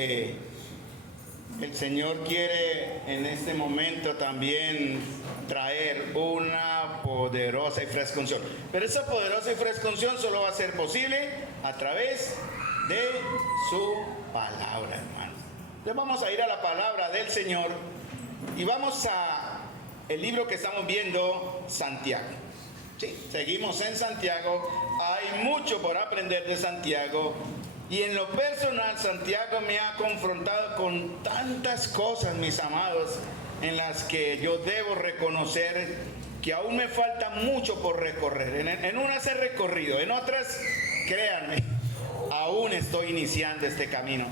El Señor quiere en este momento también traer una poderosa y fresca unción. Pero esa poderosa y fresca unción solo va a ser posible a través de su palabra, hermanos. Entonces vamos a ir a la palabra del Señor y vamos a el libro que estamos viendo, Santiago. Sí, seguimos en Santiago. Hay mucho por aprender de Santiago. Y en lo personal, Santiago me ha confrontado con tantas cosas, mis amados, en las que yo debo reconocer que aún me falta mucho por recorrer. En unas he recorrido, en otras, créanme, aún estoy iniciando este camino.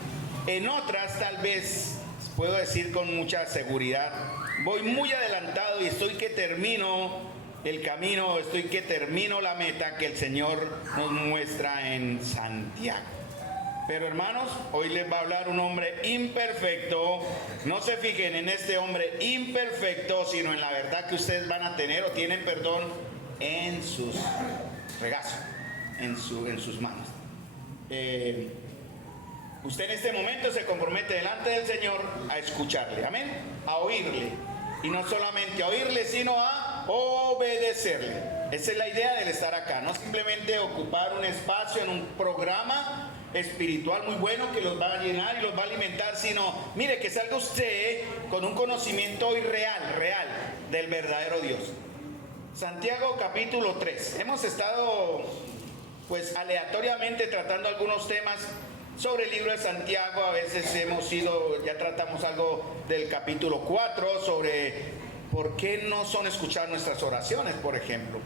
En otras, tal vez, puedo decir con mucha seguridad, voy muy adelantado y estoy que termino el camino, estoy que termino la meta que el Señor nos muestra en Santiago. Pero hermanos, hoy les va a hablar un hombre imperfecto. No se fijen en este hombre imperfecto, sino en la verdad que ustedes van a tener o tienen, perdón, en sus regazos, en sus manos. Usted en este momento se compromete delante del Señor a escucharle, amén, a oírle. Y no solamente a oírle, sino a obedecerle. Esa es la idea del estar acá, no simplemente ocupar un espacio en un programa espiritual muy bueno que los va a llenar y los va a alimentar, sino, mire, que salga usted con un conocimiento hoy real del verdadero Dios. Santiago capítulo 3. Hemos estado, pues, aleatoriamente tratando algunos temas sobre el libro de Santiago. A veces ya tratamos algo del capítulo 4, sobre por qué no son escuchadas nuestras oraciones, por ejemplo.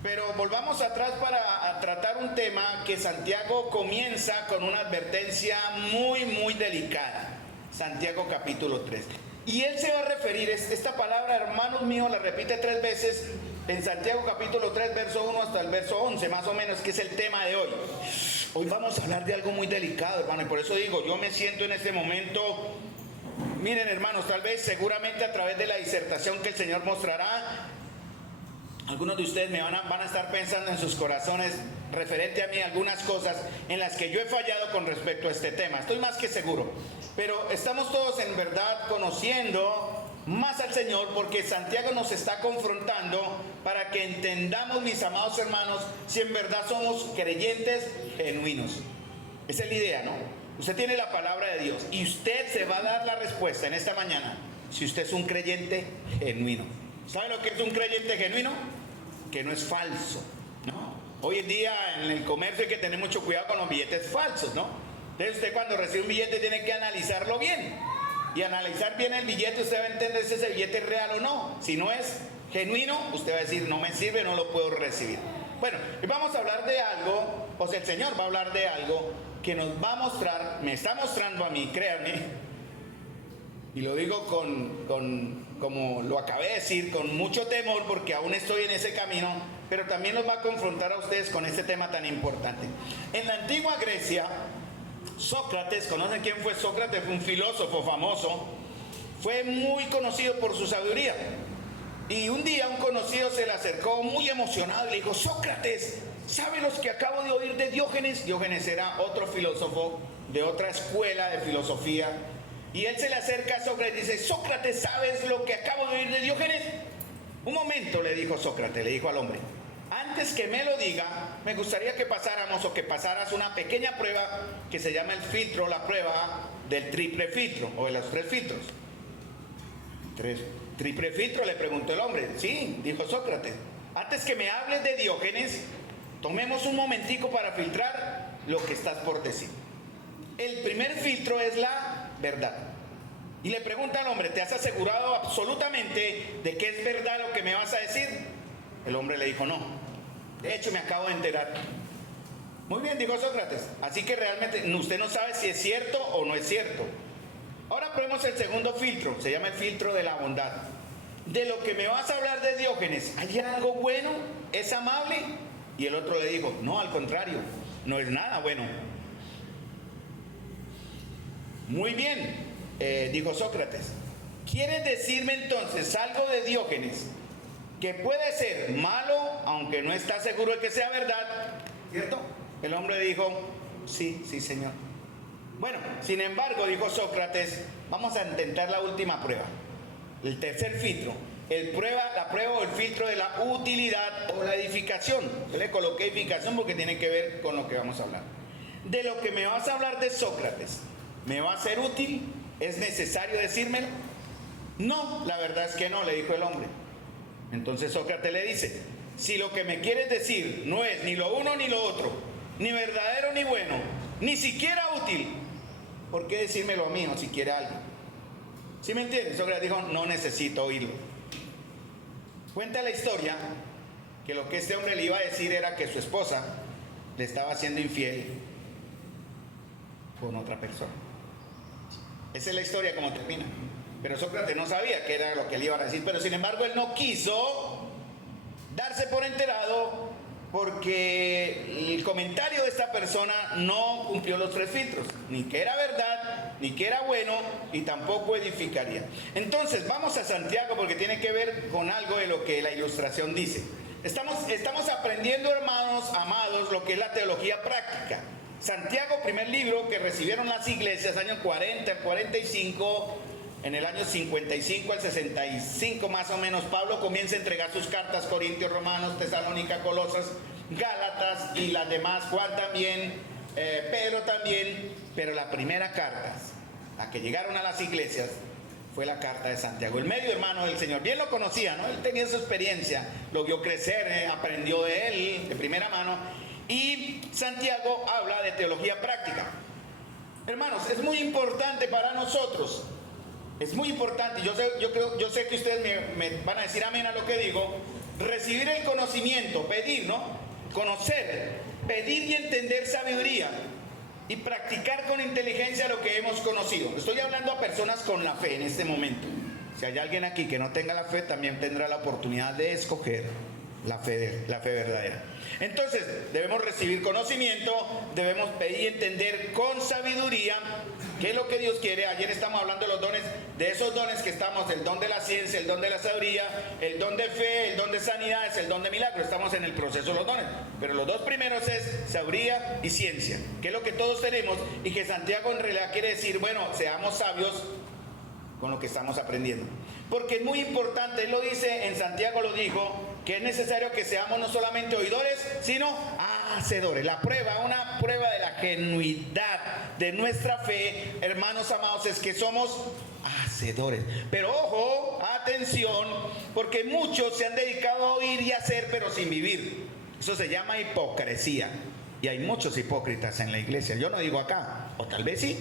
Pero volvamos atrás para tratar un tema que Santiago comienza con una advertencia muy delicada. Santiago capítulo 3. Y él se va a referir, esta palabra, hermanos míos, la repite 3 veces en Santiago capítulo 3, verso 1 hasta el verso 11, más o menos, que es el tema de hoy. Hoy vamos a hablar de algo muy delicado, hermano, y por eso digo, yo me siento en este momento, miren, hermanos, tal vez seguramente a través de la disertación que el Señor mostrará, algunos de ustedes van a estar pensando en sus corazones referente a mí algunas cosas en las que yo he fallado con respecto a este tema. Estoy más que seguro. Pero estamos todos en verdad conociendo más al Señor, porque Santiago nos está confrontando para que entendamos, mis amados hermanos, si en verdad somos creyentes genuinos. Esa es la idea, ¿no? Usted tiene la palabra de Dios y usted se va a dar la respuesta en esta mañana si usted es un creyente genuino. ¿Sabe lo que es un creyente genuino? Que no es falso, ¿no? Hoy en día en el comercio hay que tener mucho cuidado con los billetes falsos, ¿no? Entonces usted cuando recibe un billete tiene que analizarlo bien. Y analizar bien el billete, usted va a entender si ese billete es real o no. Si no es genuino, usted va a decir, no me sirve, no lo puedo recibir. Bueno, y vamos a hablar de algo, o sea, el Señor va a hablar de algo que nos va a mostrar, me está mostrando a mí, créanme, y lo digo como lo acabé de decir, con mucho temor, porque aún estoy en ese camino, pero también los va a confrontar a ustedes con este tema tan importante. En la antigua Grecia, Sócrates, ¿conocen quién fue Sócrates? Fue un filósofo famoso, fue muy conocido por su sabiduría. Y un día un conocido se le acercó muy emocionado y le dijo, Sócrates, ¿sabe los que acabo de oír de Diógenes? Diógenes era otro filósofo de otra escuela de filosofía. Y él se le acerca a Sócrates y dice, Sócrates, ¿sabes lo que acabo de oír de Diógenes? Un momento, le dijo Sócrates, le dijo al hombre, antes que me lo diga, me gustaría que pasáramos o que pasaras una pequeña prueba que se llama el filtro, la prueba del triple filtro o de los 3 filtros. ¿Triple filtro?, le preguntó el hombre. Sí, dijo Sócrates. Antes que me hables de Diógenes, tomemos un momentico para filtrar lo que estás por decir. El primer filtro es la verdad. Y le pregunta al hombre, ¿te has asegurado absolutamente de que es verdad lo que me vas a decir? El hombre le dijo, no. De hecho, me acabo de enterar. Muy bien, dijo Sócrates. Así que realmente usted no sabe si es cierto o no es cierto. Ahora probemos el segundo filtro. Se llama el filtro de la bondad. De lo que me vas a hablar de Diógenes, ¿hay algo bueno? ¿Es amable? Y el otro le dijo, no, al contrario, no es nada bueno. Muy bien, dijo Sócrates. ¿Quieres decirme entonces algo de Diógenes que puede ser malo, aunque no está seguro de que sea verdad? ¿Cierto? El hombre dijo, sí, señor. Bueno, sin embargo, dijo Sócrates, vamos a intentar la última prueba, el tercer filtro, la prueba o el filtro de la utilidad o la edificación. Yo le coloqué edificación porque tiene que ver con lo que vamos a hablar. De lo que me vas a hablar de Sócrates, ¿me va a ser útil? ¿Es necesario decírmelo? No, la verdad es que no, le dijo el hombre. Entonces Sócrates le dice, si lo que me quieres decir no es ni lo uno ni lo otro, ni verdadero ni bueno, ni siquiera útil, ¿por qué decírmelo a mí o siquiera a alguien? ¿Sí me entiendes? Sócrates dijo, no necesito oírlo. Cuenta la historia que lo que este hombre le iba a decir era que su esposa le estaba siendo infiel con otra persona. Esa es la historia como termina. Pero Sócrates no sabía qué era lo que le iban a decir, pero sin embargo él no quiso darse por enterado porque el comentario de esta persona no cumplió los tres filtros, ni que era verdad, ni que era bueno, y tampoco edificaría. Entonces vamos a Santiago porque tiene que ver con algo de lo que la ilustración dice. Estamos aprendiendo, hermanos amados, lo que es la teología práctica. Santiago, primer libro que recibieron las iglesias, años 40, 45, en el año 55 al 65 más o menos, Pablo comienza a entregar sus cartas, Corintios, Romanos, Tesalónica, Colosas, Gálatas y las demás, Juan también, Pedro también, pero la primera carta, la que llegaron a las iglesias, fue la carta de Santiago, el medio hermano del Señor. Bien lo conocía, ¿no? Él tenía su experiencia, lo vio crecer, aprendió de él de primera mano, y Santiago habla de teología práctica. Hermanos, es muy importante para nosotros. Es muy importante, yo sé que ustedes me van a decir amén a lo que digo, recibir el conocimiento, pedir, ¿no? Conocer, pedir y entender sabiduría y practicar con inteligencia lo que hemos conocido. Estoy hablando a personas con la fe en este momento. Si hay alguien aquí que no tenga la fe, también tendrá la oportunidad de escoger la fe verdadera. Entonces, debemos recibir conocimiento, debemos pedir y entender con sabiduría qué es lo que Dios quiere. Ayer estamos hablando de los dones, de esos dones que estamos, el don de la ciencia, el don de la sabiduría, el don de fe, el don de sanidades, el don de milagros. Estamos en el proceso de los dones, pero los dos primeros es sabiduría y ciencia, que es lo que todos tenemos y que Santiago en realidad quiere decir, bueno, seamos sabios con lo que estamos aprendiendo. Porque es muy importante, él lo dice, en Santiago lo dijo, que es necesario que seamos no solamente oidores, sino hacedores. La prueba, una prueba de la genuidad de nuestra fe, hermanos amados, es que somos hacedores. Pero ojo, atención, porque muchos se han dedicado a oír y hacer, pero sin vivir. Eso se llama hipocresía. Y hay muchos hipócritas en la iglesia. Yo no digo acá, o tal vez sí,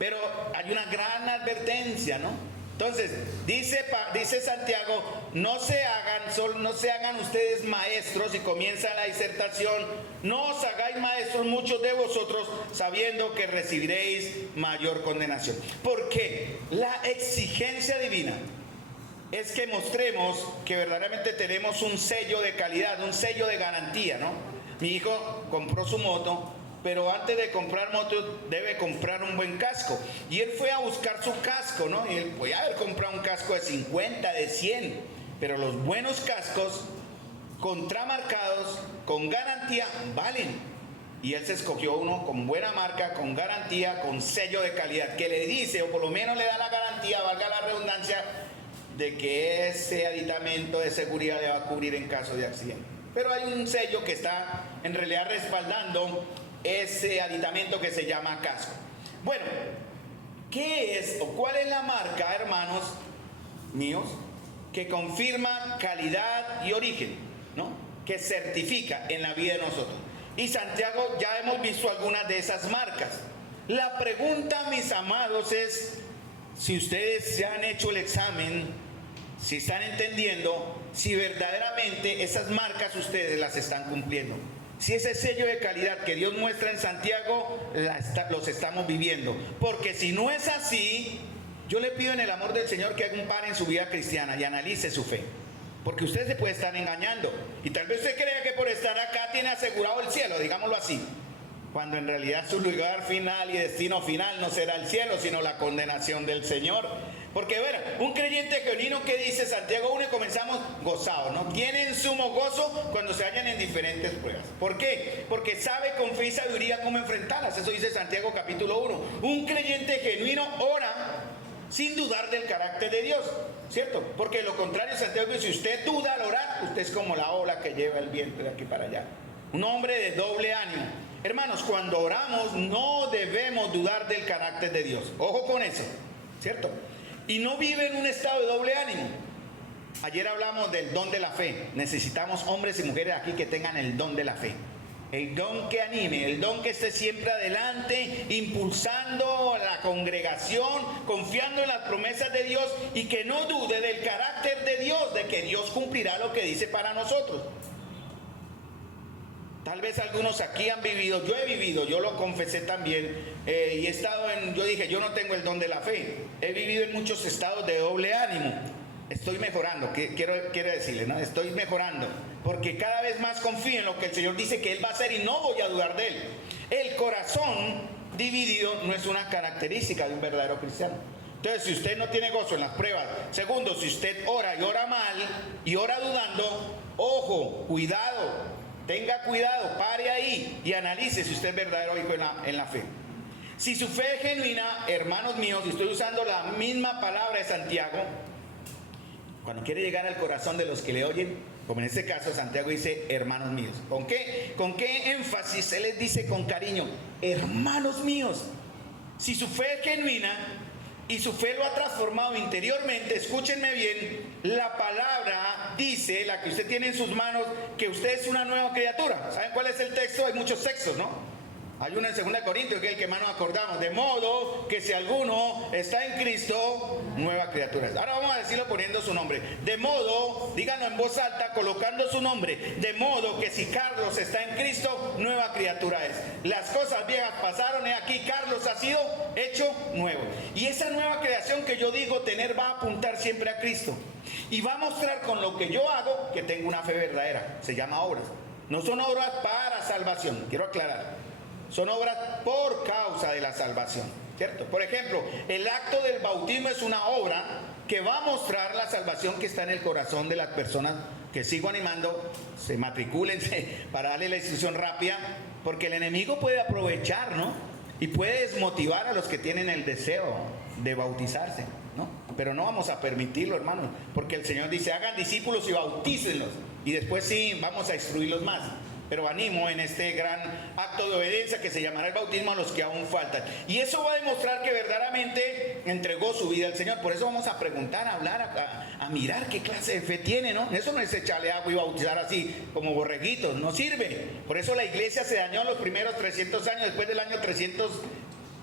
pero hay una gran advertencia, ¿no? Entonces, dice Santiago, no se hagan ustedes maestros, y comienza la disertación, no os hagáis maestros muchos de vosotros, sabiendo que recibiréis mayor condenación. Porque la exigencia divina es que mostremos que verdaderamente tenemos un sello de calidad, un sello de garantía, ¿no? Mi hijo compró su moto, pero antes de comprar moto debe comprar un buen casco. Y él fue a buscar su casco, ¿no? Y él podía haber comprado un casco de 50, de 100, pero los buenos cascos, contramarcados, con garantía, valen. Y él se escogió uno con buena marca, con garantía, con sello de calidad, que le dice, o por lo menos le da la garantía, valga la redundancia, de que ese aditamento de seguridad le va a cubrir en caso de accidente. Pero hay un sello que está en realidad respaldando ese aditamento que se llama casco. Bueno, ¿qué es o cuál es la marca, hermanos míos, que confirma calidad y origen, ¿no? Que certifica en la vida de nosotros? Y Santiago, ya hemos visto algunas de esas marcas. La pregunta, mis amados, es si ustedes se han hecho el examen, si están entendiendo, si verdaderamente esas marcas ustedes las están cumpliendo. Si ese sello de calidad que Dios muestra en Santiago, los estamos viviendo. Porque si no es así, yo le pido en el amor del Señor que haga un par en su vida cristiana y analice su fe. Porque usted se puede estar engañando. Y tal vez usted crea que por estar acá tiene asegurado el cielo, digámoslo así. cuando en realidad su lugar final y destino final no será el cielo, sino la condenación del Señor. Porque bueno, un creyente genuino, que dice Santiago 1, y comenzamos gozados, ¿no? Tienen sumo gozo cuando se hallan en diferentes pruebas. ¿Por qué? Porque sabe con fe y sabiduría cómo enfrentarlas. Eso dice Santiago capítulo 1. Un creyente genuino ora sin dudar del carácter de Dios, ¿cierto? Porque de lo contrario, Santiago dice, si usted duda al orar, usted es como la ola que lleva el viento de aquí para allá. Un hombre de doble ánimo. Hermanos, cuando oramos no debemos dudar del carácter de Dios. Ojo con eso, ¿cierto? Y no vive en un estado de doble ánimo. Ayer hablamos del don de la fe. Necesitamos hombres y mujeres aquí que tengan el don de la fe. El don que anime, el don que esté siempre adelante, impulsando a la congregación, confiando en las promesas de Dios y que no dude del carácter de Dios, de que Dios cumplirá lo que dice para nosotros. Tal vez algunos aquí han vivido, yo he vivido, yo lo confesé también, y he estado yo dije, yo no tengo el don de la fe. He vivido en muchos estados de doble ánimo. Estoy mejorando, quiero decirle, ¿no? Estoy mejorando, porque cada vez más confío en lo que el Señor dice que Él va a hacer y no voy a dudar de Él. El corazón dividido no es una característica de un verdadero cristiano. Entonces, si usted no tiene gozo en las pruebas, segundo, si usted ora y ora mal y ora dudando, ojo, cuidado. Tenga cuidado, pare ahí y analice si usted es verdadero hijo en la fe. Si su fe es genuina, hermanos míos, y estoy usando la misma palabra de Santiago, cuando quiere llegar al corazón de los que le oyen, como en este caso Santiago dice, hermanos míos. ¿Con qué énfasis él les dice con cariño? Hermanos míos. Si su fe es genuina y su fe lo ha transformado interiormente, escúchenme bien, la palabra dice, la que usted tiene en sus manos, que usted es una nueva criatura. ¿Saben cuál es el texto? Hay muchos textos, ¿no? Hay uno en 2 Corintios, que es el que más nos acordamos. De modo que si alguno está en Cristo, nueva criatura. Ahora vamos a decirlo poniendo su nombre. De modo, díganlo en voz alta, colocando su nombre. De modo que si Carlos está en Cristo, nueva criatura es. Las cosas viejas pasaron y aquí Carlos ha sido hecho nuevo. Y esa nueva creación que yo digo tener va a apuntar siempre a Cristo. Y va a mostrar con lo que yo hago que tengo una fe verdadera. Se llama obras. No son obras para salvación, quiero aclarar. Son obras por causa de la salvación, ¿cierto? Por ejemplo, el acto del bautismo es una obra que va a mostrar la salvación que está en el corazón de las personas, que sigo animando, se matriculen para darle la instrucción rápida, porque el enemigo puede aprovechar, ¿no? Y puede desmotivar a los que tienen el deseo de bautizarse, ¿no? Pero no vamos a permitirlo, hermanos, porque el Señor dice, hagan discípulos y bautícenlos, y después sí, vamos a instruirlos más. Pero animo en este gran acto de obediencia que se llamará el bautismo a los que aún faltan. Y eso va a demostrar que verdaderamente entregó su vida al Señor. Por eso vamos a preguntar, a hablar, a mirar qué clase de fe tiene, ¿no? Eso no es echarle agua y bautizar así como borreguitos, no sirve. Por eso la iglesia se dañó en los primeros 300 años, después del año 300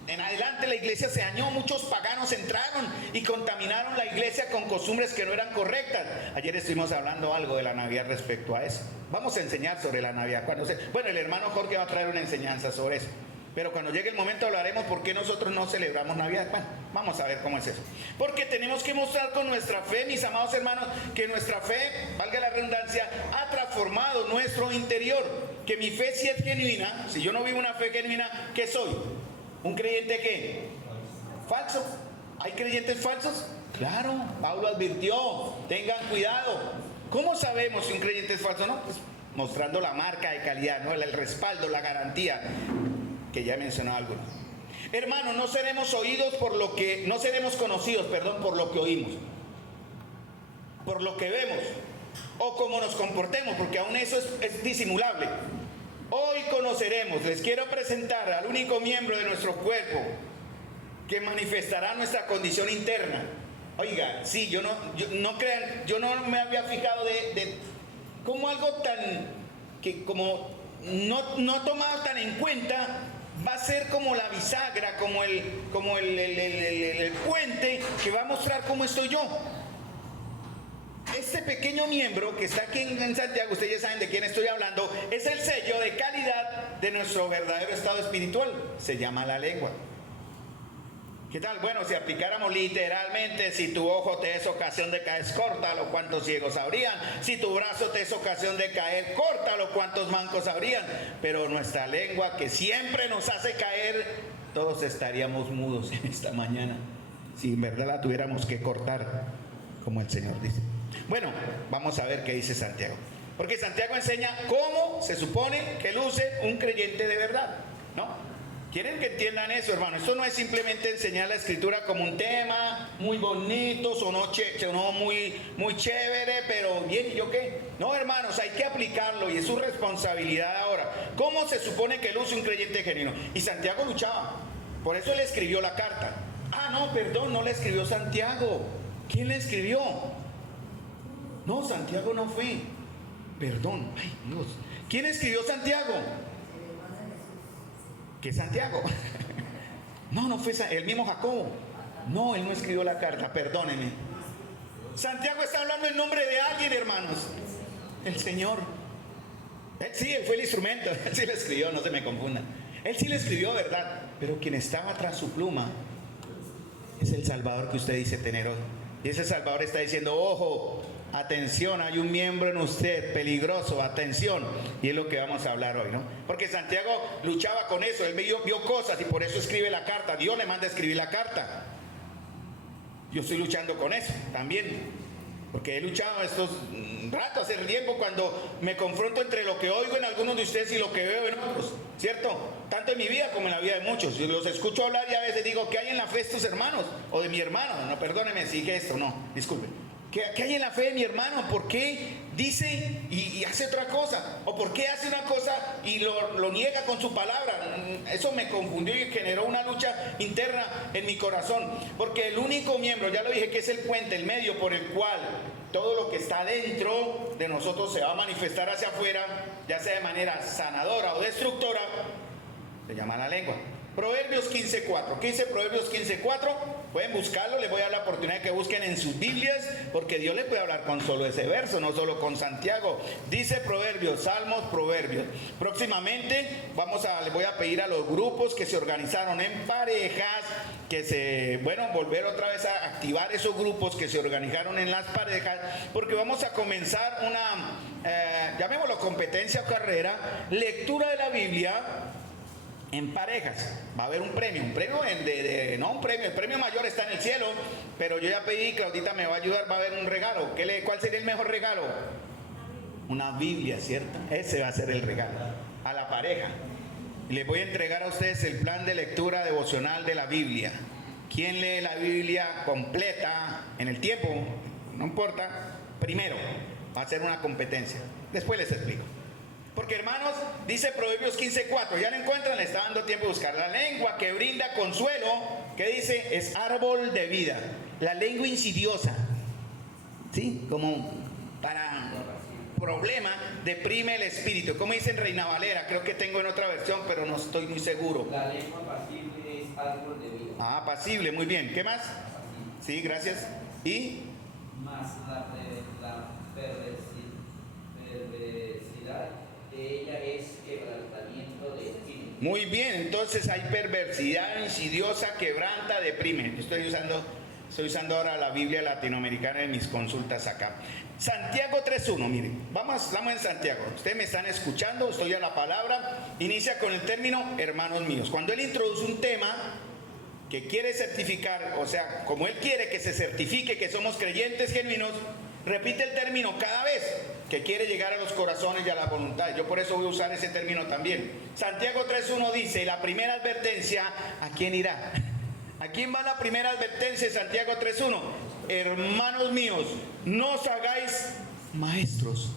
en adelante la iglesia se dañó, muchos paganos entraron y contaminaron la iglesia con costumbres que no eran correctas. Ayer estuvimos hablando algo de la Navidad respecto a eso. Vamos a enseñar sobre la Navidad. Bueno, el hermano Jorge va a traer una enseñanza sobre eso. Pero cuando llegue el momento hablaremos por qué nosotros no celebramos Navidad. Bueno, vamos a ver cómo es eso. Porque tenemos que mostrar con nuestra fe, mis amados hermanos, que nuestra fe, valga la redundancia, ha transformado nuestro interior. Que mi fe si es genuina, si yo no vivo una fe genuina, ¿qué soy? ¿Un creyente qué? Falso. ¿Hay creyentes falsos? Claro, Pablo advirtió, tengan cuidado. ¿Cómo sabemos si un creyente es falso o no? Pues mostrando la marca de calidad, ¿no? El respaldo, la garantía, que ya he mencionado algunos. Hermanos, no seremos conocidos, por lo que oímos, por lo que vemos, o cómo nos comportemos, porque aún eso es disimulable. Hoy conoceremos, les quiero presentar al único miembro de nuestro cuerpo que manifestará nuestra condición interna. Oiga, sí, yo no crean, yo no me había fijado de cómo algo tan, que como no tomado tan en cuenta, va a ser como la bisagra, como el puente que va a mostrar cómo estoy yo. Este pequeño miembro que está aquí en Santiago, ustedes ya saben de quién estoy hablando, es el sello de calidad de nuestro verdadero estado espiritual. Se llama la lengua. ¿Qué tal? Bueno, si aplicáramos literalmente, si tu ojo te es ocasión de caer, córtalo, ¿cuántos ciegos habrían? Si tu brazo te es ocasión de caer, córtalo, ¿cuántos mancos habrían? Pero nuestra lengua, que siempre nos hace caer, todos estaríamos mudos en esta mañana, si en verdad la tuviéramos que cortar, como el Señor dice. Bueno, vamos a ver qué dice Santiago. Porque Santiago enseña cómo se supone que luce un creyente de verdad, ¿no? ¿Quieren que entiendan eso, hermano? Esto no es simplemente enseñar la escritura como un tema muy bonito, sonó muy chévere, pero bien, ¿y yo qué? No, hermanos, hay que aplicarlo y es su responsabilidad ahora. ¿Cómo se supone que luce un creyente genuino? Y Santiago luchaba, por eso le escribió la carta. Ah, no, perdón, no le escribió Santiago. ¿Quién le escribió? No, Santiago no fue. Perdón, ay Dios. ¿Quién escribió Santiago? ¿Qué Santiago? No fue el mismo Jacobo. No, él no escribió la carta, perdónenme. Santiago está hablando en nombre de alguien, hermanos. El Señor. Él fue el instrumento, él sí le escribió, no se me confundan. Él sí le escribió, ¿verdad? Pero quien estaba tras su pluma es el Salvador que usted dice tener hoy. Y ese Salvador está diciendo, ojo, atención, hay un miembro en usted peligroso, atención. Y es lo que vamos a hablar hoy, ¿no? Porque Santiago luchaba con eso, él vio cosas y por eso escribe la carta. Dios le manda a escribir la carta. Yo estoy luchando con eso también, porque he luchado estos ratos, hace tiempo, cuando me confronto entre lo que oigo en algunos de ustedes y lo que veo en otros, ¿cierto? Tanto en mi vida como en la vida de muchos. Yo los escucho hablar y a veces digo, ¿qué hay en la fe de estos hermanos? O de mi hermano. No, perdóneme si dije esto, no, disculpe. ¿Qué hay en la fe de mi hermano? ¿Por qué dice y hace otra cosa? ¿O por qué hace una cosa y lo niega con su palabra? Eso me confundió y generó una lucha interna en mi corazón. Porque el único miembro, ya lo dije, que es el puente, el medio por el cual todo lo que está dentro de nosotros se va a manifestar hacia afuera, ya sea de manera sanadora o destructora, se llama la lengua. Proverbios 15:4. ¿Qué dice Proverbios 15:4? Pueden buscarlo, les voy a dar la oportunidad de que busquen en sus Biblias, porque Dios les puede hablar con solo ese verso, no solo con Santiago. Dice Proverbios, Salmos, Proverbios. Próximamente les voy a pedir a los grupos que se organizaron en parejas, volver otra vez a activar esos grupos que se organizaron en las parejas, porque vamos a comenzar llamémoslo competencia o carrera, lectura de la Biblia en parejas. Va a haber un premio, el premio mayor está en el cielo, pero yo ya pedí, Claudita me va a ayudar, va a haber un regalo. ¿Cuál sería el mejor regalo? Una Biblia, ¿cierto? Ese va a ser el regalo a la pareja. Y les voy a entregar a ustedes el plan de lectura devocional de la Biblia. ¿Quién lee la Biblia completa en el tiempo? No importa. Primero, va a ser una competencia. Después les explico. Porque, hermanos, dice Proverbios 15:4, ya lo encuentran, le está dando tiempo de buscar. La lengua que brinda consuelo, ¿qué dice? Es árbol de vida. La lengua insidiosa, ¿sí? Como para problema, deprime el espíritu. Como dice en Reina Valera, creo que tengo en otra versión, pero no estoy muy seguro. La lengua pasible es árbol de vida. Ah, pasible, muy bien. ¿Qué más? Sí, gracias. ¿Y? Más la perversidad de ella es quebrantamiento de espíritu. Muy bien, entonces hay perversidad insidiosa, quebranta, deprime. Yo estoy usando ahora la Biblia latinoamericana en mis consultas acá. Santiago 3:1, miren, vamos en Santiago. Ustedes me están escuchando, estoy a la palabra. Inicia con el término hermanos míos. Cuando él introduce un tema que quiere certificar, o sea, como él quiere que se certifique que somos creyentes genuinos, repite el término cada vez que quiere llegar a los corazones y a la voluntad. Yo por eso voy a usar ese término también. Santiago 3:1 dice, la primera advertencia, ¿a quién irá? ¿A quién va la primera advertencia de Santiago 3:1? Hermanos míos, no os hagáis maestros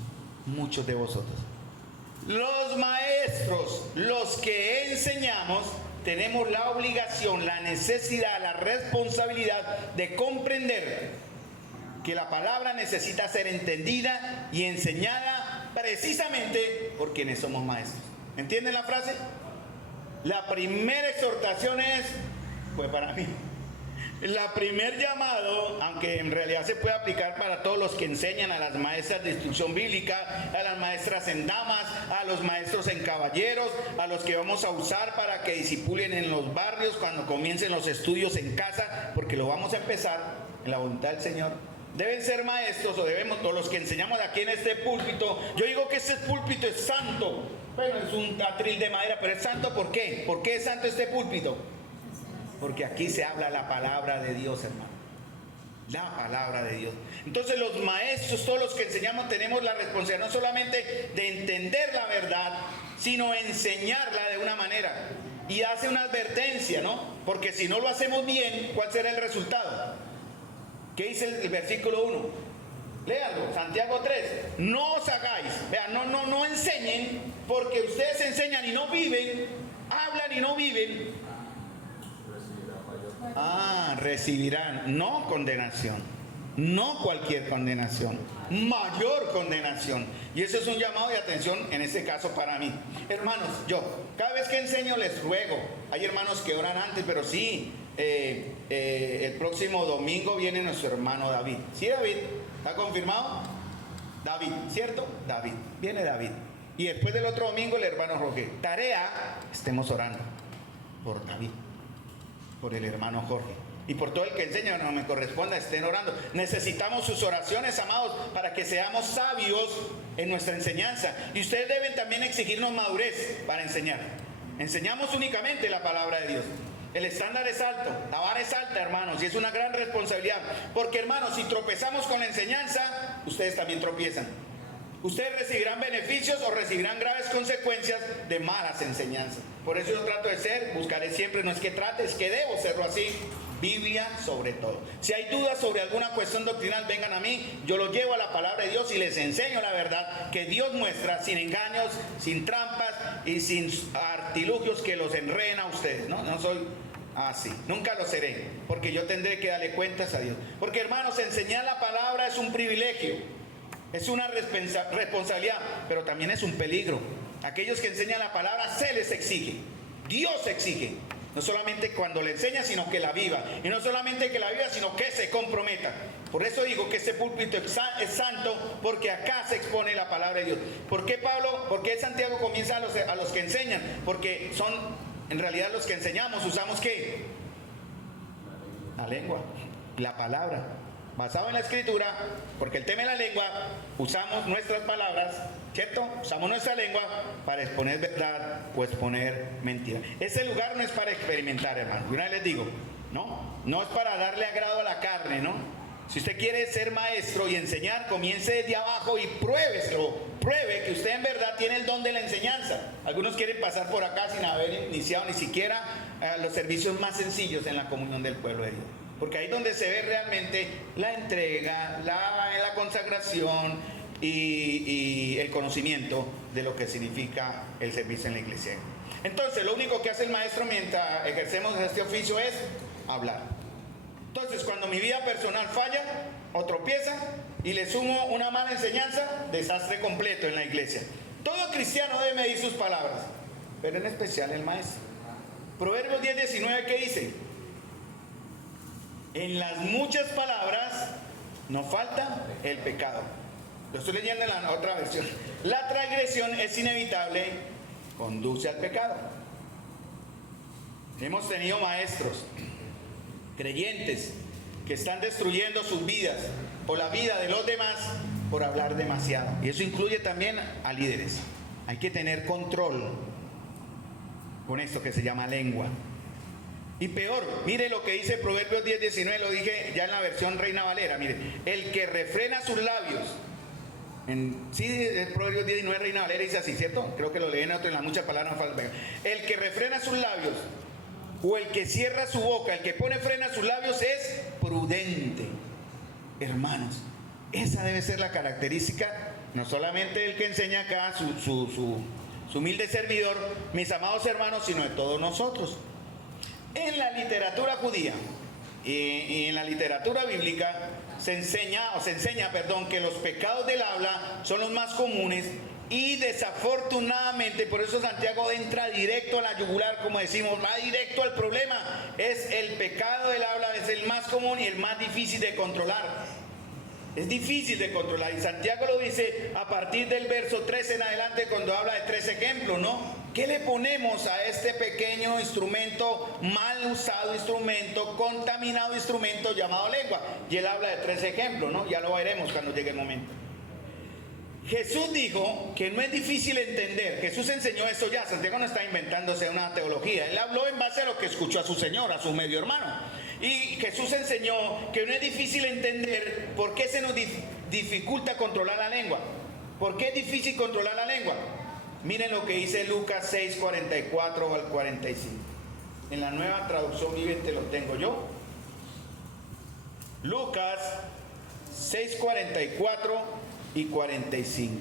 muchos de vosotros. Los maestros, los que enseñamos, tenemos la obligación, la necesidad, la responsabilidad de comprender que la palabra necesita ser entendida y enseñada precisamente por quienes somos maestros. ¿Entienden la frase? La primera exhortación fue para mí. La primer llamado, aunque en realidad se puede aplicar para todos los que enseñan, a las maestras de instrucción bíblica, a las maestras en damas, a los maestros en caballeros, a los que vamos a usar para que discipulen en los barrios cuando comiencen los estudios en casa, porque lo vamos a empezar en la voluntad del Señor. Deben ser maestros o los que enseñamos aquí en este púlpito. Yo digo que este púlpito es santo. Bueno, es un atril de madera, pero es santo. ¿Por qué? ¿Por qué es santo este púlpito? Porque aquí se habla la palabra de Dios, hermano. La palabra de Dios. Entonces los maestros, todos los que enseñamos, tenemos la responsabilidad no solamente de entender la verdad, sino enseñarla de una manera. Y hace una advertencia, ¿no? Porque si no lo hacemos bien, ¿cuál será el resultado? ¿Qué dice el versículo 1? Léanlo, Santiago 3. No os hagáis, vean, no enseñen, porque ustedes enseñan y no viven, hablan y no viven. Recibirán, no condenación, no cualquier condenación, mayor condenación. Y eso es un llamado de atención en este caso para mí. Hermanos, yo cada vez que enseño les ruego, hay hermanos que oran antes, pero sí, el próximo domingo viene nuestro hermano David. ¿Sí, David? ¿Está confirmado? David, ¿cierto? David, viene David. Y después del otro domingo el hermano Roque. Tarea, estemos orando por David, por el hermano Jorge y por todo el que enseña. No me corresponda, estén orando. Necesitamos sus oraciones, amados, para que seamos sabios en nuestra enseñanza. Y ustedes deben también exigirnos madurez para enseñar. Enseñamos únicamente la palabra de Dios. El estándar es alto, la vara es alta, hermanos, y es una gran responsabilidad. Porque, hermanos, si tropezamos con la enseñanza, ustedes también tropiezan. Ustedes recibirán beneficios o recibirán graves consecuencias de malas enseñanzas. Por eso yo trato de ser, buscaré siempre, no es que trate, es que debo serlo así. Biblia sobre todo. Si hay dudas sobre alguna cuestión doctrinal, vengan a mí, yo los llevo a la palabra de Dios y les enseño la verdad que Dios muestra, sin engaños, sin trampas y sin artilugios que los enreden a ustedes. No soy así, nunca lo seré, porque yo tendré que darle cuentas a Dios. Porque, hermanos, enseñar la palabra es un privilegio, es una responsabilidad, pero también es un peligro. Aquellos que enseñan la palabra se les exige, Dios exige. No solamente cuando le enseña, sino que la viva. Y no solamente que la viva, sino que se comprometa. Por eso digo que este púlpito es santo, porque acá se expone la palabra de Dios. ¿Por qué Santiago comienza a los que enseñan? Porque son, en realidad, los que enseñamos, usamos ¿qué? La lengua, la palabra. Basado en la escritura, porque el tema es la lengua, usamos nuestras palabras, ¿cierto? Usamos nuestra lengua para exponer verdad o exponer mentira. Ese lugar no es para experimentar, hermano. Una vez les digo, no es para darle agrado a la carne, ¿no? Si usted quiere ser maestro y enseñar, comience desde abajo y pruébeselo. Pruebe que usted en verdad tiene el don de la enseñanza. Algunos quieren pasar por acá sin haber iniciado ni siquiera los servicios más sencillos en la comunión del pueblo de Dios. Porque ahí es donde se ve realmente la entrega, la consagración y el conocimiento de lo que significa el servicio en la iglesia. Entonces, lo único que hace el maestro mientras ejercemos este oficio es hablar. Entonces, cuando mi vida personal falla o tropieza y le sumo una mala enseñanza, desastre completo en la iglesia. Todo cristiano debe medir sus palabras, pero en especial el maestro. Proverbios 10:19, ¿qué dice? En las muchas palabras no falta el pecado. Lo estoy leyendo en la otra versión. La transgresión es inevitable, conduce al pecado. Hemos tenido maestros, creyentes, que están destruyendo sus vidas o la vida de los demás por hablar demasiado. Y eso incluye también a líderes. Hay que tener control con esto que se llama lengua. Y peor, mire lo que dice Proverbios 10:19, lo dije ya en la versión Reina Valera, mire, el que refrena sus labios, Proverbios 10:19 Reina Valera dice así, ¿cierto? Creo que lo leen en las muchas palabras, no falta. El que refrena sus labios, o el que cierra su boca, el que pone freno a sus labios es prudente. Hermanos, esa debe ser la característica, no solamente del que enseña acá, su humilde servidor, mis amados hermanos, sino de todos nosotros. En la literatura judía y en la literatura bíblica se enseña que los pecados del habla son los más comunes y desafortunadamente, por eso Santiago entra directo a la yugular, como decimos, va directo al problema. Es el pecado del habla, es el más común y el más difícil de controlar. Es difícil de controlar. Y Santiago lo dice a partir del verso 13 en adelante, cuando habla de 3 ejemplos, ¿no? ¿Qué le ponemos a este pequeño instrumento, mal usado instrumento, contaminado instrumento llamado lengua? Y él habla de 3 ejemplos, ¿no? Ya lo veremos cuando llegue el momento. Jesús dijo que no es difícil entender. Jesús enseñó eso ya. Santiago no está inventándose una teología. Él habló en base a lo que escuchó a su Señor, a su medio hermano. Y Jesús enseñó que no es difícil entender por qué se nos dificulta controlar la lengua. ¿Por qué es difícil controlar la lengua? Miren lo que dice Lucas 6, 44 al 45. En la Nueva Traducción Viviente lo tengo yo. Lucas 6, 44 y 45.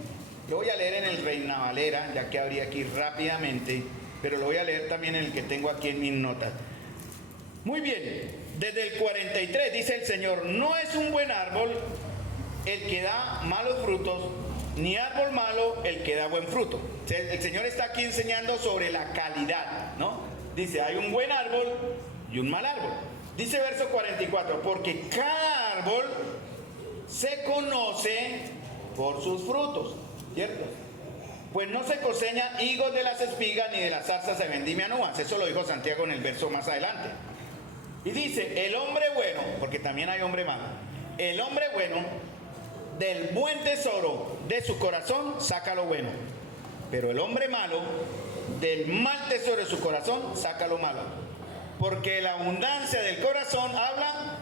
Lo voy a leer en el Reina Valera, ya que habría aquí rápidamente, pero lo voy a leer también en el que tengo aquí en mis notas. Muy bien, desde el 43 dice el Señor: no es un buen árbol el que da malos frutos, ni árbol malo el que da buen fruto. El Señor está aquí enseñando sobre la calidad, ¿no? Dice, hay un buen árbol y un mal árbol. Dice verso 44, porque cada árbol se conoce por sus frutos, ¿cierto? Pues no se cosecha higos de las espigas, ni de las zarzas se vendimian uvas. Eso lo dijo Santiago en el verso más adelante. Y dice, el hombre bueno, porque también hay hombre malo, el hombre bueno del buen tesoro de su corazón saca lo bueno, pero el hombre malo del mal tesoro de su corazón saca lo malo, porque la abundancia del corazón habla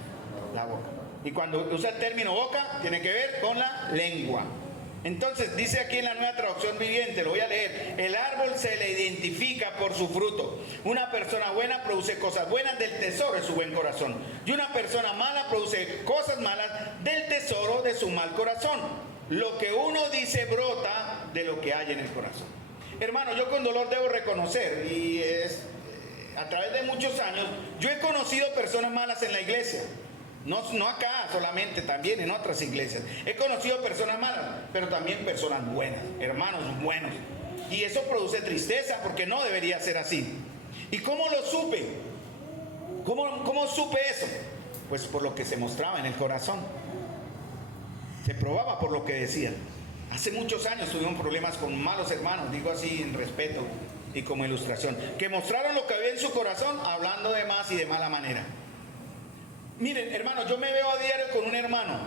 la boca. Y cuando usa el término boca, tiene que ver con la lengua. Entonces dice aquí en la Nueva Traducción Viviente, lo voy a leer: el árbol se le identifica por su fruto. Una persona buena produce cosas buenas del tesoro de su buen corazón, y una persona mala produce cosas malas del tesoro de su mal corazón. Lo que uno dice brota de lo que hay en el corazón. Hermano, yo con dolor debo reconocer, y es a través de muchos años, yo he conocido personas malas en la iglesia. No acá solamente, también en otras iglesias. He conocido personas malas, pero también personas buenas, hermanos buenos. Y eso produce tristeza, porque no debería ser así. ¿Y cómo lo supe? ¿Cómo supe eso? Pues por lo que se mostraba en el corazón. Se probaba por lo que decían. Hace muchos años tuvimos problemas con malos hermanos, digo así en respeto y como ilustración, que mostraron lo que había en su corazón, hablando de más y de mala manera. Miren, hermano, yo me veo a diario con un hermano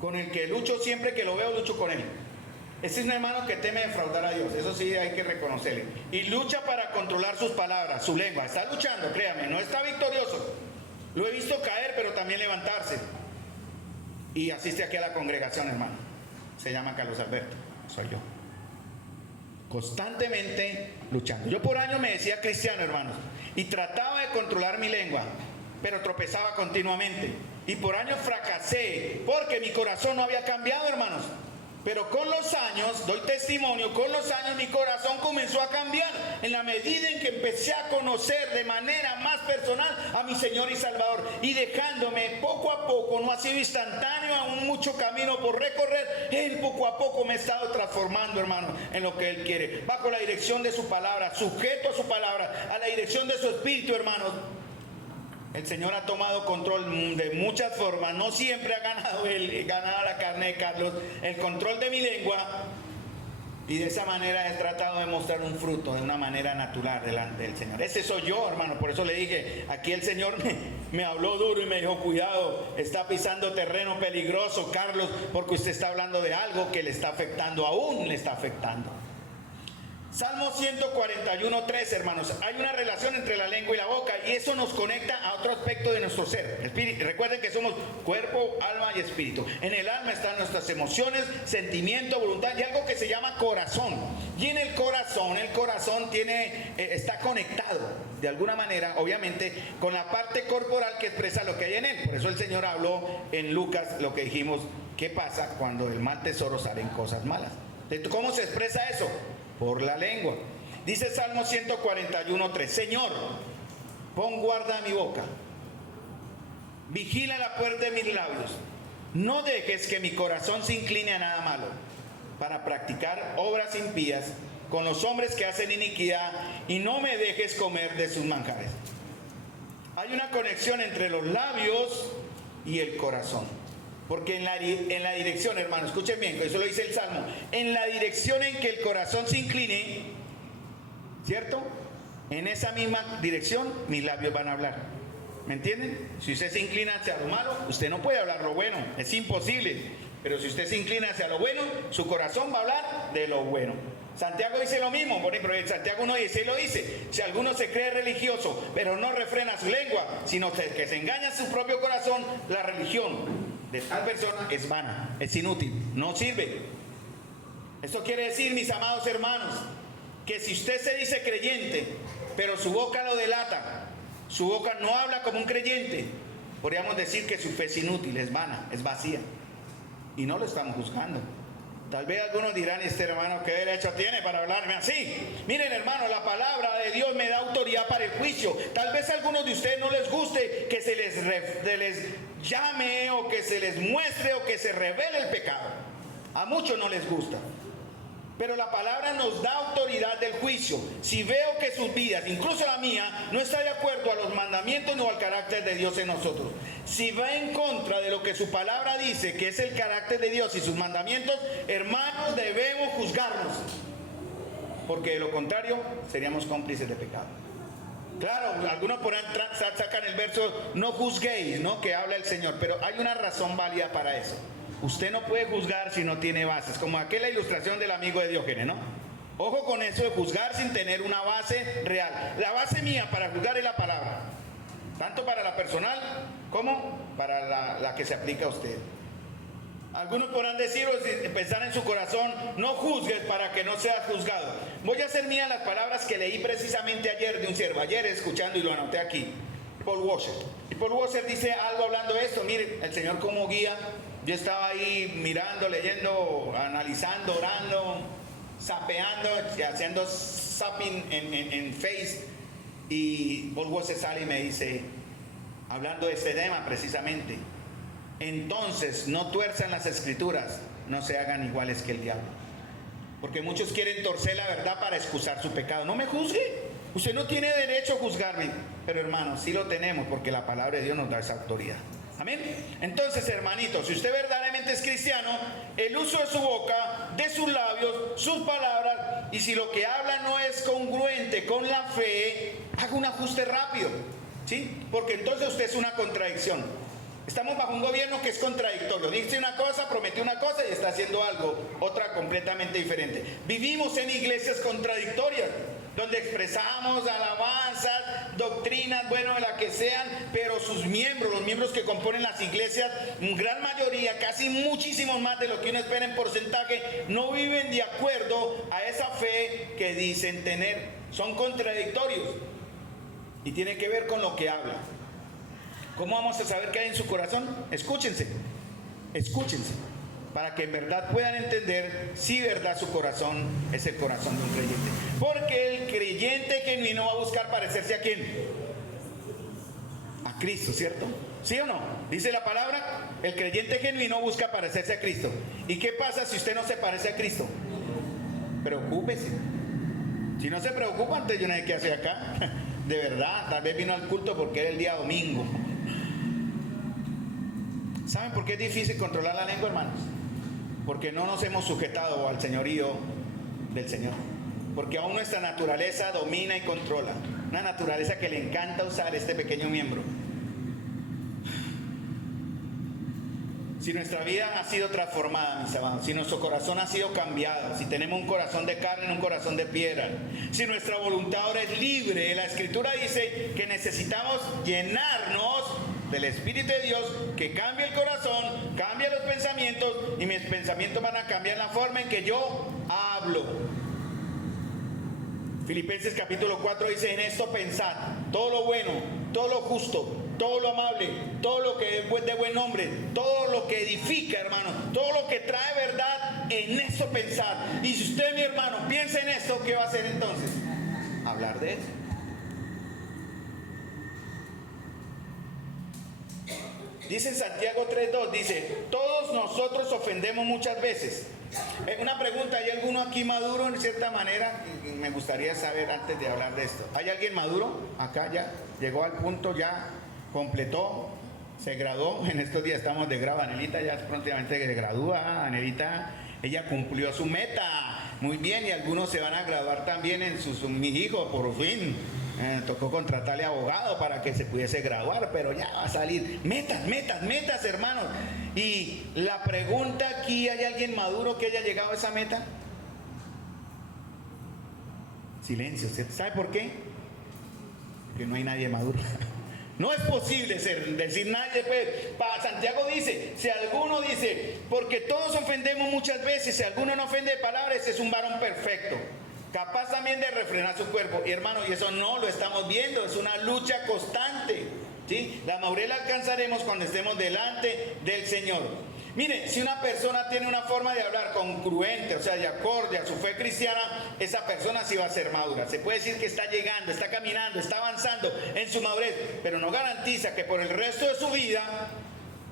con el que lucho, siempre que lo veo lucho con él. Este es un hermano que teme defraudar a Dios, eso sí hay que reconocerle. Y lucha para controlar sus palabras, su lengua. Está luchando, créame, no está victorioso. Lo he visto caer, pero también levantarse. Y asiste aquí a la congregación, hermano. Se llama Carlos Alberto, soy yo. Constantemente luchando. Yo por años me decía cristiano, hermanos, y trataba de controlar mi lengua, pero tropezaba continuamente. Y por años fracasé, porque mi corazón no había cambiado, hermanos. Pero con los años, doy testimonio, con los años mi corazón comenzó a cambiar en la medida en que empecé a conocer de manera más personal a mi Señor y Salvador, y dejándome poco a poco, no ha sido instantáneo, aún mucho camino por recorrer. Él poco a poco me ha estado transformando, hermano, en lo que Él quiere, bajo la dirección de su palabra, sujeto a su palabra, a la dirección de su Espíritu, hermanos. El Señor ha tomado control de muchas formas. No siempre ha ganado la carne de Carlos, el control de mi lengua. Y de esa manera he tratado de mostrar un fruto de una manera natural delante del Señor. Ese soy yo, hermano. Por eso le dije, aquí el Señor me habló duro y me dijo, cuidado, está pisando terreno peligroso, Carlos, porque usted está hablando de algo que le está afectando, aún le está afectando. Salmo 141:3, hermanos. Hay una relación entre la lengua y la boca, y eso nos conecta a otro aspecto de nuestro ser. Espíritu. Recuerden que somos cuerpo, alma y espíritu. En el alma están nuestras emociones, sentimiento, voluntad y algo que se llama corazón. Y en el corazón está conectado de alguna manera, obviamente, con la parte corporal que expresa lo que hay en él. Por eso el Señor habló en Lucas lo que dijimos, ¿qué pasa cuando del mal tesoro salen cosas malas? ¿Cómo se expresa eso? Por la lengua. Dice Salmo 141:3, Señor, pon guarda a mi boca, vigila la puerta de mis labios, no dejes que mi corazón se incline a nada malo, para practicar obras impías con los hombres que hacen iniquidad, y no me dejes comer de sus manjares. Hay una conexión entre los labios y el corazón. Porque en la dirección, hermano, escuchen bien, eso lo dice el Salmo, en la dirección en que el corazón se incline, ¿cierto? En esa misma dirección mis labios van a hablar. ¿Me entienden? Si usted se inclina hacia lo malo, usted no puede hablar lo bueno, es imposible. Pero si usted se inclina hacia lo bueno, su corazón va a hablar de lo bueno. Santiago dice lo mismo, por ejemplo, en Santiago 1:16 lo dice: si alguno se cree religioso, pero no refrena su lengua, sino que se engaña en su propio corazón, la religión de tal persona es vana, es inútil, no sirve. Esto quiere decir, mis amados hermanos, que si usted se dice creyente, pero su boca lo delata, su boca no habla como un creyente, podríamos decir que su fe es inútil, es vana, es vacía. Y no lo estamos juzgando. Tal vez algunos dirán: este hermano, ¿qué derecho tiene para hablarme así? Miren, hermano, la palabra de Dios me da autoridad para el juicio. Tal vez a algunos de ustedes no les guste que se les llame, o que se les muestre, o que se revele el pecado. A muchos no les gusta. Pero la palabra nos da autoridad del juicio. Si veo que sus vidas, incluso la mía, no está de acuerdo a los mandamientos ni al carácter de Dios en nosotros, si va en contra de lo que su palabra dice, que es el carácter de Dios y sus mandamientos, hermanos, debemos juzgarnos. Porque de lo contrario, seríamos cómplices de pecado. Claro, algunos por ahí sacan el verso: no juzguéis, ¿no?, que habla el Señor. Pero hay una razón válida para eso. Usted no puede juzgar si no tiene bases, como aquella ilustración del amigo de Diógenes, ¿no? Ojo con eso de juzgar sin tener una base real. La base mía para juzgar es la palabra, tanto para la personal como para la que se aplica a usted. Algunos podrán decir o pensar en su corazón: no juzgues para que no seas juzgado. Voy a hacer mías las palabras que leí precisamente ayer de un siervo, ayer escuchando, y lo anoté aquí, Paul Washer. Y Paul Washer dice algo hablando de esto. Mire, el Señor como guía. Yo estaba ahí mirando, leyendo, analizando, orando, zapeando, haciendo zapping en Face, y Paul Washer sale y me dice, hablando de este tema precisamente: entonces no tuerzan las escrituras, no se hagan iguales que el diablo. Porque muchos quieren torcer la verdad para excusar su pecado. No me juzgue, usted no tiene derecho a juzgarme. Pero hermanos, sí lo tenemos, porque la palabra de Dios nos da esa autoridad. Amén. Entonces, hermanitos, si usted verdaderamente es cristiano, el uso de su boca, de sus labios, sus palabras, y si lo que habla no es congruente con la fe, haga un ajuste rápido, ¿sí? Porque entonces usted es una contradicción. Estamos bajo un gobierno que es contradictorio. Dice una cosa, promete una cosa y está haciendo algo, otra completamente diferente. Vivimos en iglesias contradictorias, donde expresamos alabanzas, doctrinas, bueno, de la que sean, pero sus miembros, los miembros que componen las iglesias, en gran mayoría, casi muchísimos más de lo que uno espera en porcentaje, no viven de acuerdo a esa fe que dicen tener. Son contradictorios y tiene que ver con lo que habla. ¿Cómo vamos a saber qué hay en su corazón? Escúchense, para que en verdad puedan entender si verdad su corazón es el corazón de un creyente. Porque el creyente genuino va a buscar parecerse ¿a quién? A Cristo, ¿cierto? ¿Sí o no? Dice la palabra, el creyente genuino busca parecerse a Cristo. ¿Y qué pasa si usted no se parece a Cristo? Preocúpese. Si no se preocupa, entonces yo no sé qué hace acá. De verdad, tal vez vino al culto porque era el día domingo. ¿Saben por qué es difícil controlar la lengua, hermanos? Porque no nos hemos sujetado al señorío del Señor. Porque aún nuestra naturaleza domina y controla. Una naturaleza que le encanta usar este pequeño miembro. Si nuestra vida ha sido transformada, mis amados, si nuestro corazón ha sido cambiado, si tenemos un corazón de carne y un corazón de piedra, si nuestra voluntad ahora es libre, la Escritura dice que necesitamos llenarnos del Espíritu de Dios, que cambie el corazón, cambie los pensamientos, y mis pensamientos van a cambiar la forma en que yo hablo. Filipenses capítulo 4 dice: en esto pensad, todo lo bueno, todo lo justo, todo lo amable, todo lo que es de buen nombre, todo lo que edifica, hermano, todo lo que trae verdad, en esto pensad. Y si usted, mi hermano, piensa en esto, ¿qué va a hacer entonces? Hablar de eso. Dice en Santiago 3:2, dice: todos Todos nosotros ofendemos muchas veces. Una pregunta, ¿hay alguno aquí maduro en cierta manera? Me gustaría saber antes de hablar de esto. ¿Hay alguien maduro? Acá ya llegó al punto, ya completó, se graduó. En estos días estamos de grado. Anelita ya próximamente se gradúa. Anelita, ella cumplió su meta. Muy bien, y algunos se van a graduar también en mi hijo, por fin. Tocó contratarle abogado para que se pudiese graduar, pero ya va a salir. Metas, metas, metas, hermanos. Y la pregunta aquí, ¿hay alguien maduro que haya llegado a esa meta? Silencio. ¿Sabe por qué? Porque no hay nadie maduro. No es posible decir nadie. Santiago dice, si alguno dice, porque todos ofendemos muchas veces, si alguno no ofende de palabras, es un varón perfecto, capaz también de refrenar su cuerpo. Y hermano, y eso no lo estamos viendo, es una lucha constante, ¿sí? La madurez la alcanzaremos cuando estemos delante del Señor. Mire, si una persona tiene una forma de hablar congruente, o sea, de acorde a su fe cristiana, esa persona sí va a ser madura. Se puede decir que está llegando, está caminando, está avanzando en su madurez, pero no garantiza que por el resto de su vida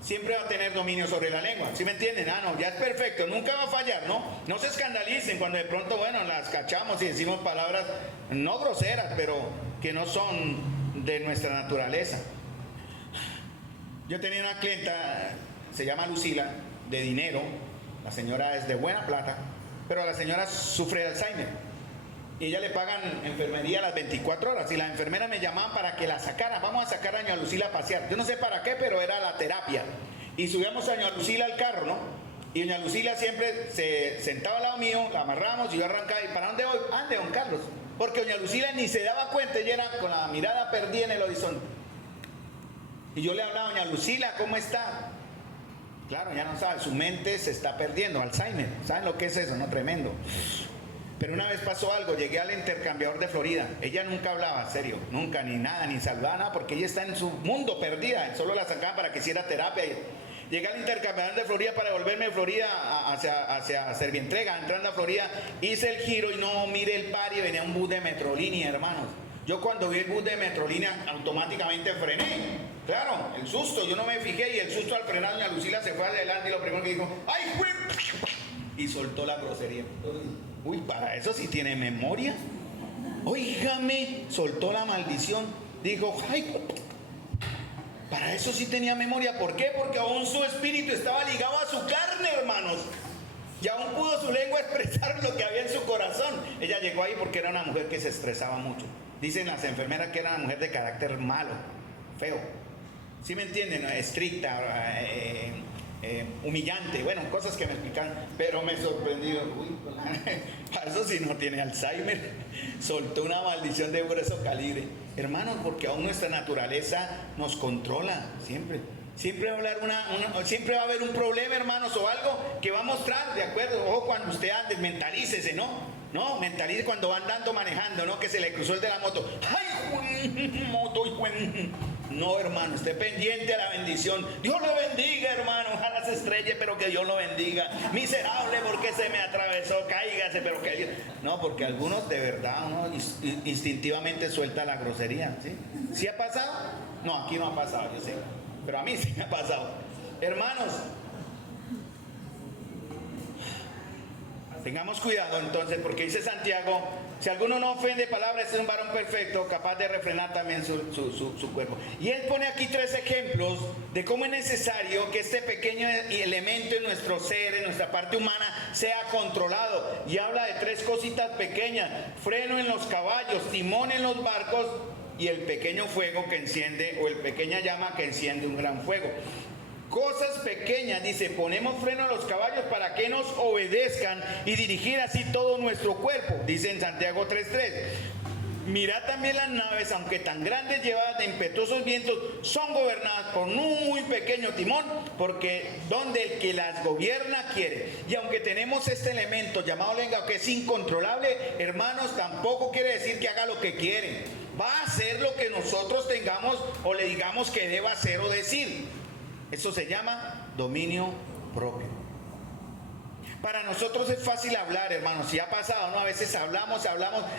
siempre va a tener dominio sobre la lengua. ¿Sí me entienden? No, ya es perfecto, nunca va a fallar, ¿no? No se escandalicen cuando de pronto, bueno, las cachamos y decimos palabras no groseras, pero que no son de nuestra naturaleza. Yo tenía una clienta, se llama Lucila, de dinero. La señora es de buena plata, pero la señora sufre de Alzheimer. Y ella le pagan enfermería a las 24 horas. Y las enfermeras me llamaban para que la sacara. Vamos a sacar a doña Lucila a pasear. Yo no sé para qué, pero era la terapia. Y subíamos a doña Lucila al carro, ¿no? Y doña Lucila siempre se sentaba al lado mío, la amarramos y yo arrancaba. ¿Y para dónde voy? Ande, don Carlos. Porque doña Lucila ni se daba cuenta, ella era con la mirada perdida en el horizonte. Y yo le hablaba a doña Lucila, ¿cómo está? Claro, ya no sabe, su mente se está perdiendo, Alzheimer. ¿Saben lo que es eso? No, tremendo. Pero una vez pasó algo, llegué al intercambiador de Florida. Ella nunca hablaba, en serio, nunca, ni nada, ni saludaba nada, porque ella está en su mundo perdida. Solo la sacaban para que hiciera terapia. Llegué al intercambiador de Florida para devolverme de Florida hacia Servientrega. Entrando a Florida, hice el giro y no miré el par y venía un bus de Metrolínea, hermanos. Yo cuando vi el bus de Metrolínea automáticamente frené. Claro, el susto, yo no me fijé y el susto al frenar, doña Lucila se fue adelante y lo primero que dijo, ¡ay, güey! Y soltó la grosería. Uy, para eso sí tiene memoria. Óigame, soltó la maldición. Dijo, ¡ay! Para eso sí tenía memoria. ¿Por qué? Porque aún su espíritu estaba ligado a su carne, hermanos. Y aún pudo su lengua expresar lo que había en su corazón. Ella llegó ahí porque era una mujer que se estresaba mucho. Dicen las enfermeras que era una mujer de carácter malo, feo. ¿Sí me entienden? Estricta, humillante, bueno, cosas que me explican, pero me sorprendió. Uy, para eso si no tiene Alzheimer, soltó una maldición de grueso calibre. Hermanos, porque aún nuestra naturaleza nos controla, siempre. Siempre va a haber siempre va a haber un problema, hermanos, o algo que va a mostrar, ¿de acuerdo? Ojo, cuando usted ande, mentalícese, ¿no? No, mentalice cuando va andando manejando, ¿no? Que se le cruzó el de la moto. ¡Ay, moto! No, hermano, esté pendiente a la bendición. Dios lo bendiga, hermano. Ojalá se estrelle, pero que Dios lo bendiga. Miserable, porque se me atravesó. Cáigase, pero que Dios... No, porque algunos de verdad, uno instintivamente suelta la grosería, ¿sí? ¿Sí ha pasado? No, aquí no ha pasado, yo sé. Pero a mí sí me ha pasado. Hermanos, tengamos cuidado entonces, porque dice Santiago, si alguno no ofende palabras, es un varón perfecto, capaz de refrenar también su cuerpo. Y él pone aquí 3 ejemplos de cómo es necesario que este pequeño elemento en nuestro ser, en nuestra parte humana, sea controlado. Y habla de 3 cositas pequeñas: freno en los caballos, timón en los barcos y el pequeño fuego que enciende, o el pequeña llama que enciende un gran fuego. Cosas pequeñas, dice, ponemos freno a los caballos para que nos obedezcan y dirigir así todo nuestro cuerpo, dice en Santiago 3:3. Mirad también las naves, aunque tan grandes, llevadas de impetuosos vientos, son gobernadas por un muy pequeño timón, porque donde el que las gobierna quiere. Y aunque tenemos este elemento llamado lengua que es incontrolable, hermanos, tampoco quiere decir que haga lo que quiere. Va a hacer lo que nosotros tengamos o le digamos que deba hacer o decir. Eso se llama dominio propio. Para nosotros es fácil hablar, hermanos. Si ha pasado, ¿no? A veces hablamos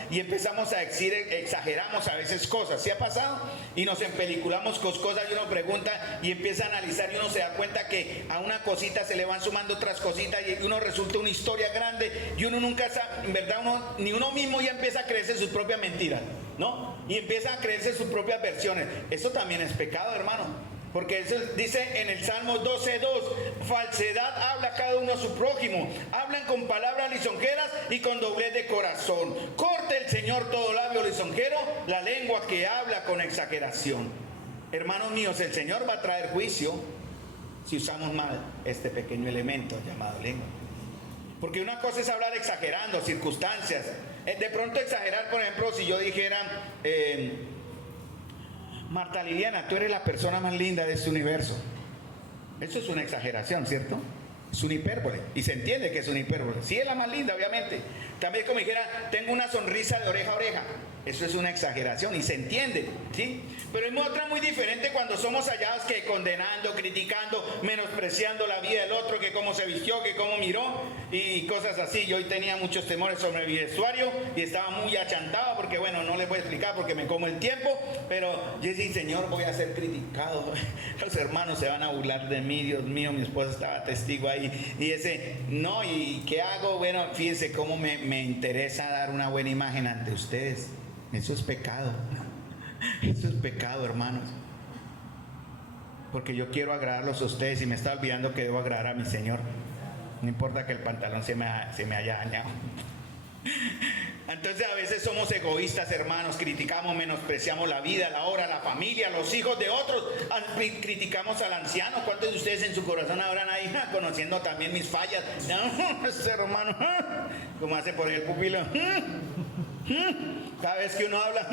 y empezamos a decir, exageramos a veces cosas. ¿Sí ha pasado? Y nos empeliculamos con cosas y uno pregunta y empieza a analizar y uno se da cuenta que a una cosita se le van sumando otras cositas y uno resulta una historia grande y uno nunca sabe, en verdad ni uno mismo ya empieza a creerse sus propias mentiras, ¿no? Y empieza a creerse sus propias versiones. Eso también es pecado, hermano. Porque eso dice en el Salmo 12:2, falsedad habla cada uno a su prójimo, hablan con palabras lisonjeras y con doblez de corazón. Corte el Señor todo labio lisonjero, la lengua que habla con exageración. Hermanos míos, el Señor va a traer juicio si usamos mal este pequeño elemento llamado lengua. Porque una cosa es hablar exagerando, circunstancias. De pronto exagerar, por ejemplo, si yo dijera... Marta Liliana, tú eres la persona más linda de este universo. Eso es una exageración, ¿cierto? Es una hipérbole. Y se entiende que es una hipérbole. Sí es la más linda, obviamente. También como dijera, tengo una sonrisa de oreja a oreja. Eso es una exageración y se entiende, ¿sí? Pero es otra muy diferente cuando somos hallados que condenando, criticando, menospreciando la vida del otro, que cómo se vistió, que cómo miró y cosas así. Yo hoy tenía muchos temores sobre mi vestuario y estaba muy achantado porque, bueno, no les voy a explicar porque me como el tiempo, pero yo decía, Señor, voy a ser criticado. Los hermanos se van a burlar de mí, Dios mío, mi esposa estaba testigo ahí. Y ese, no, ¿y qué hago? Bueno, fíjense cómo me interesa dar una buena imagen ante ustedes. Eso es pecado. Eso es pecado, hermanos. Porque yo quiero agradarlos a ustedes y me está olvidando que debo agradar a mi Señor. No importa que el pantalón se me haya dañado. Entonces a veces somos egoístas, hermanos. Criticamos, menospreciamos la vida, la hora, la familia, los hijos de otros. Criticamos al anciano. ¿Cuántos de ustedes en su corazón habrán ahí conociendo también mis fallas? Ese hermano, como hace por el pupilo. Cada vez que uno habla,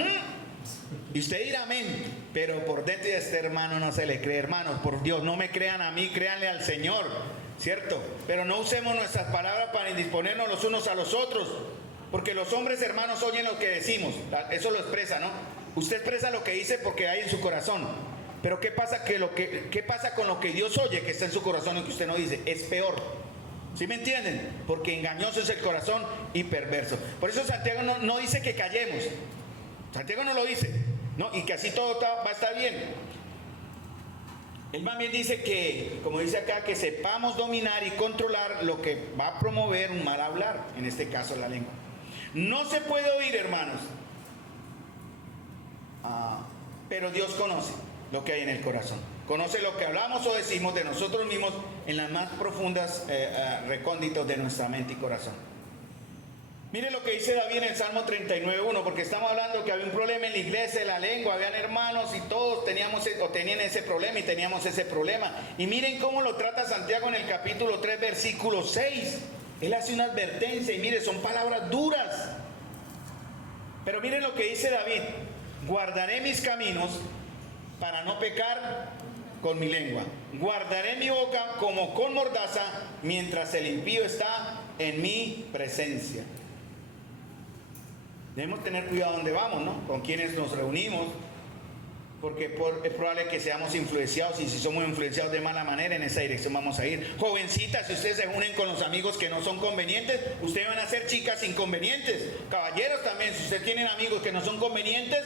y usted dirá amén, pero por dentro de este hermano no se le cree. Hermanos, por Dios, no me crean a mí, créanle al Señor, ¿cierto? Pero no usemos nuestras palabras para indisponernos los unos a los otros, porque los hombres, hermanos, oyen lo que decimos. Eso lo expresa, ¿no? Usted expresa lo que dice porque hay en su corazón. Pero ¿qué pasa con lo que Dios oye que está en su corazón y que usted no dice? Es peor. ¿Sí me entienden? Porque engañoso es el corazón y perverso. Por eso Santiago no dice que callemos. Santiago no lo dice, ¿no? Y que así todo va a estar bien. Él más bien dice que, como dice acá, que sepamos dominar y controlar lo que va a promover un mal hablar, en este caso la lengua. No se puede oír, hermanos, pero Dios conoce lo que hay en el corazón. Conoce lo que hablamos o decimos de nosotros mismos en las más profundas recónditos de nuestra mente y corazón. Mire lo que dice David en el Salmo 39:1, porque estamos hablando que había un problema en la iglesia de la lengua, habían hermanos y todos tenían ese problema y teníamos ese problema. Y miren cómo lo trata Santiago en el capítulo 3, versículo 6. Él hace una advertencia y mire, son palabras duras. Pero miren lo que dice David: guardaré mis caminos para no pecar con mi lengua. Guardaré mi boca como con mordaza mientras el impío está en mi presencia. Debemos tener cuidado donde vamos, ¿no? Con quienes nos reunimos, porque es probable que seamos influenciados, y si somos influenciados de mala manera, en esa dirección vamos a ir. Jovencitas, si ustedes se unen con los amigos que no son convenientes, ustedes van a ser chicas inconvenientes. Caballeros también, si ustedes tienen amigos que no son convenientes,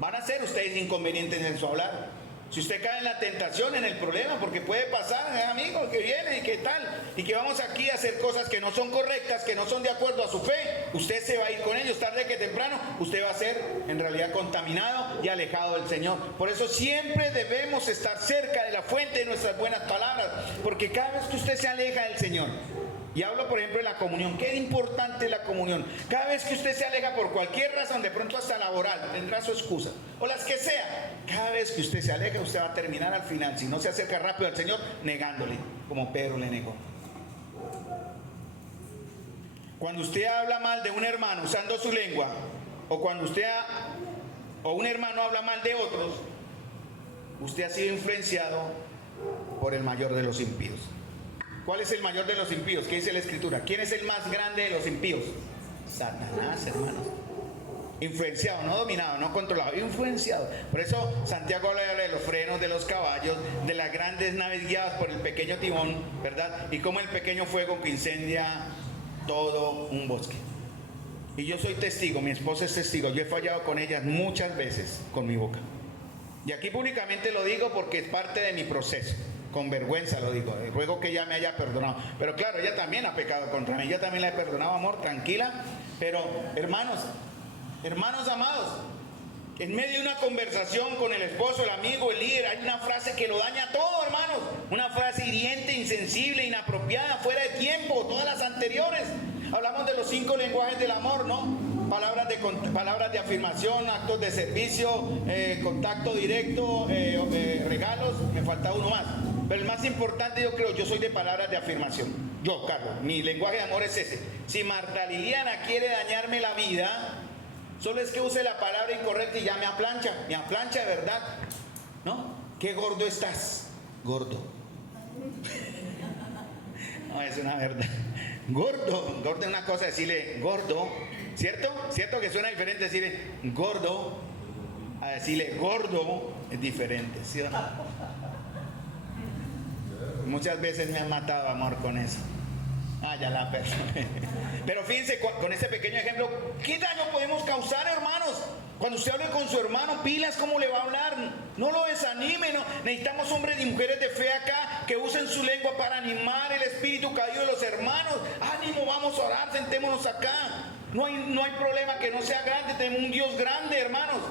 van a ser ustedes inconvenientes en su hablar. Si usted cae en la tentación, en el problema, porque puede pasar, amigos, que vienen y qué tal, y que vamos aquí a hacer cosas que no son correctas, que no son de acuerdo a su fe, usted se va a ir con ellos, tarde que temprano, usted va a ser en realidad contaminado y alejado del Señor. Por eso siempre debemos estar cerca de la fuente de nuestras buenas palabras, porque cada vez que usted se aleja del Señor, y hablo por ejemplo de la comunión, qué importante es la comunión. Cada vez que usted se aleja por cualquier razón, de pronto hasta laboral, tendrá su excusa, o las que sea, cada vez que usted se aleja, usted va a terminar al final, si no se acerca rápido al Señor, negándole, como Pedro le negó. Cuando usted habla mal de un hermano usando su lengua, o cuando o un hermano habla mal de otros, usted ha sido influenciado por el mayor de los impíos. ¿Cuál es el mayor de los impíos? ¿Qué dice la Escritura? ¿Quién es el más grande de los impíos? Satanás, hermanos. Influenciado, no dominado, no controlado, influenciado. Por eso Santiago habla de los frenos de los caballos, de las grandes naves guiadas por el pequeño timón, ¿verdad? Y como el pequeño fuego que incendia todo un bosque. Y yo soy testigo, mi esposa es testigo, yo he fallado con ella muchas veces con mi boca. Y aquí públicamente lo digo porque es parte de mi proceso. Con vergüenza lo digo, ruego que ella me haya perdonado. Pero claro, ella también ha pecado contra mí, yo también la he perdonado, amor, tranquila. Pero hermanos amados, en medio de una conversación con el esposo, el amigo, el líder, hay una frase que lo daña todo, hermanos. Una frase hiriente, insensible, inapropiada, fuera de tiempo, todas las anteriores. Hablamos de los 5 lenguajes del amor, ¿no? Palabras de afirmación, actos de servicio, contacto directo, regalos, me falta uno más. Pero el más importante, yo creo, yo soy de palabras de afirmación. Yo, Carlos, mi lenguaje de amor es ese. Si Marta Liliana quiere dañarme la vida, solo es que use la palabra incorrecta y ya me aplancha de verdad, ¿no? ¿Qué gordo estás? Gordo. No, es una verdad. Gordo es una cosa decirle gordo, ¿cierto? ¿Cierto que suena diferente decirle gordo a decirle gordo? Es diferente, ¿sí o no? Muchas veces me han matado, amor, con eso. Ya la perdoné. Pero fíjense, con este pequeño ejemplo, ¿qué daño podemos causar, hermanos? Cuando usted hable con su hermano, pilas cómo le va a hablar. No lo desanime, ¿no? Necesitamos hombres y mujeres de fe acá que usen su lengua para animar el espíritu caído de los hermanos. Ánimo, vamos a orar, sentémonos acá. No hay problema que no sea grande, tenemos un Dios grande, hermanos.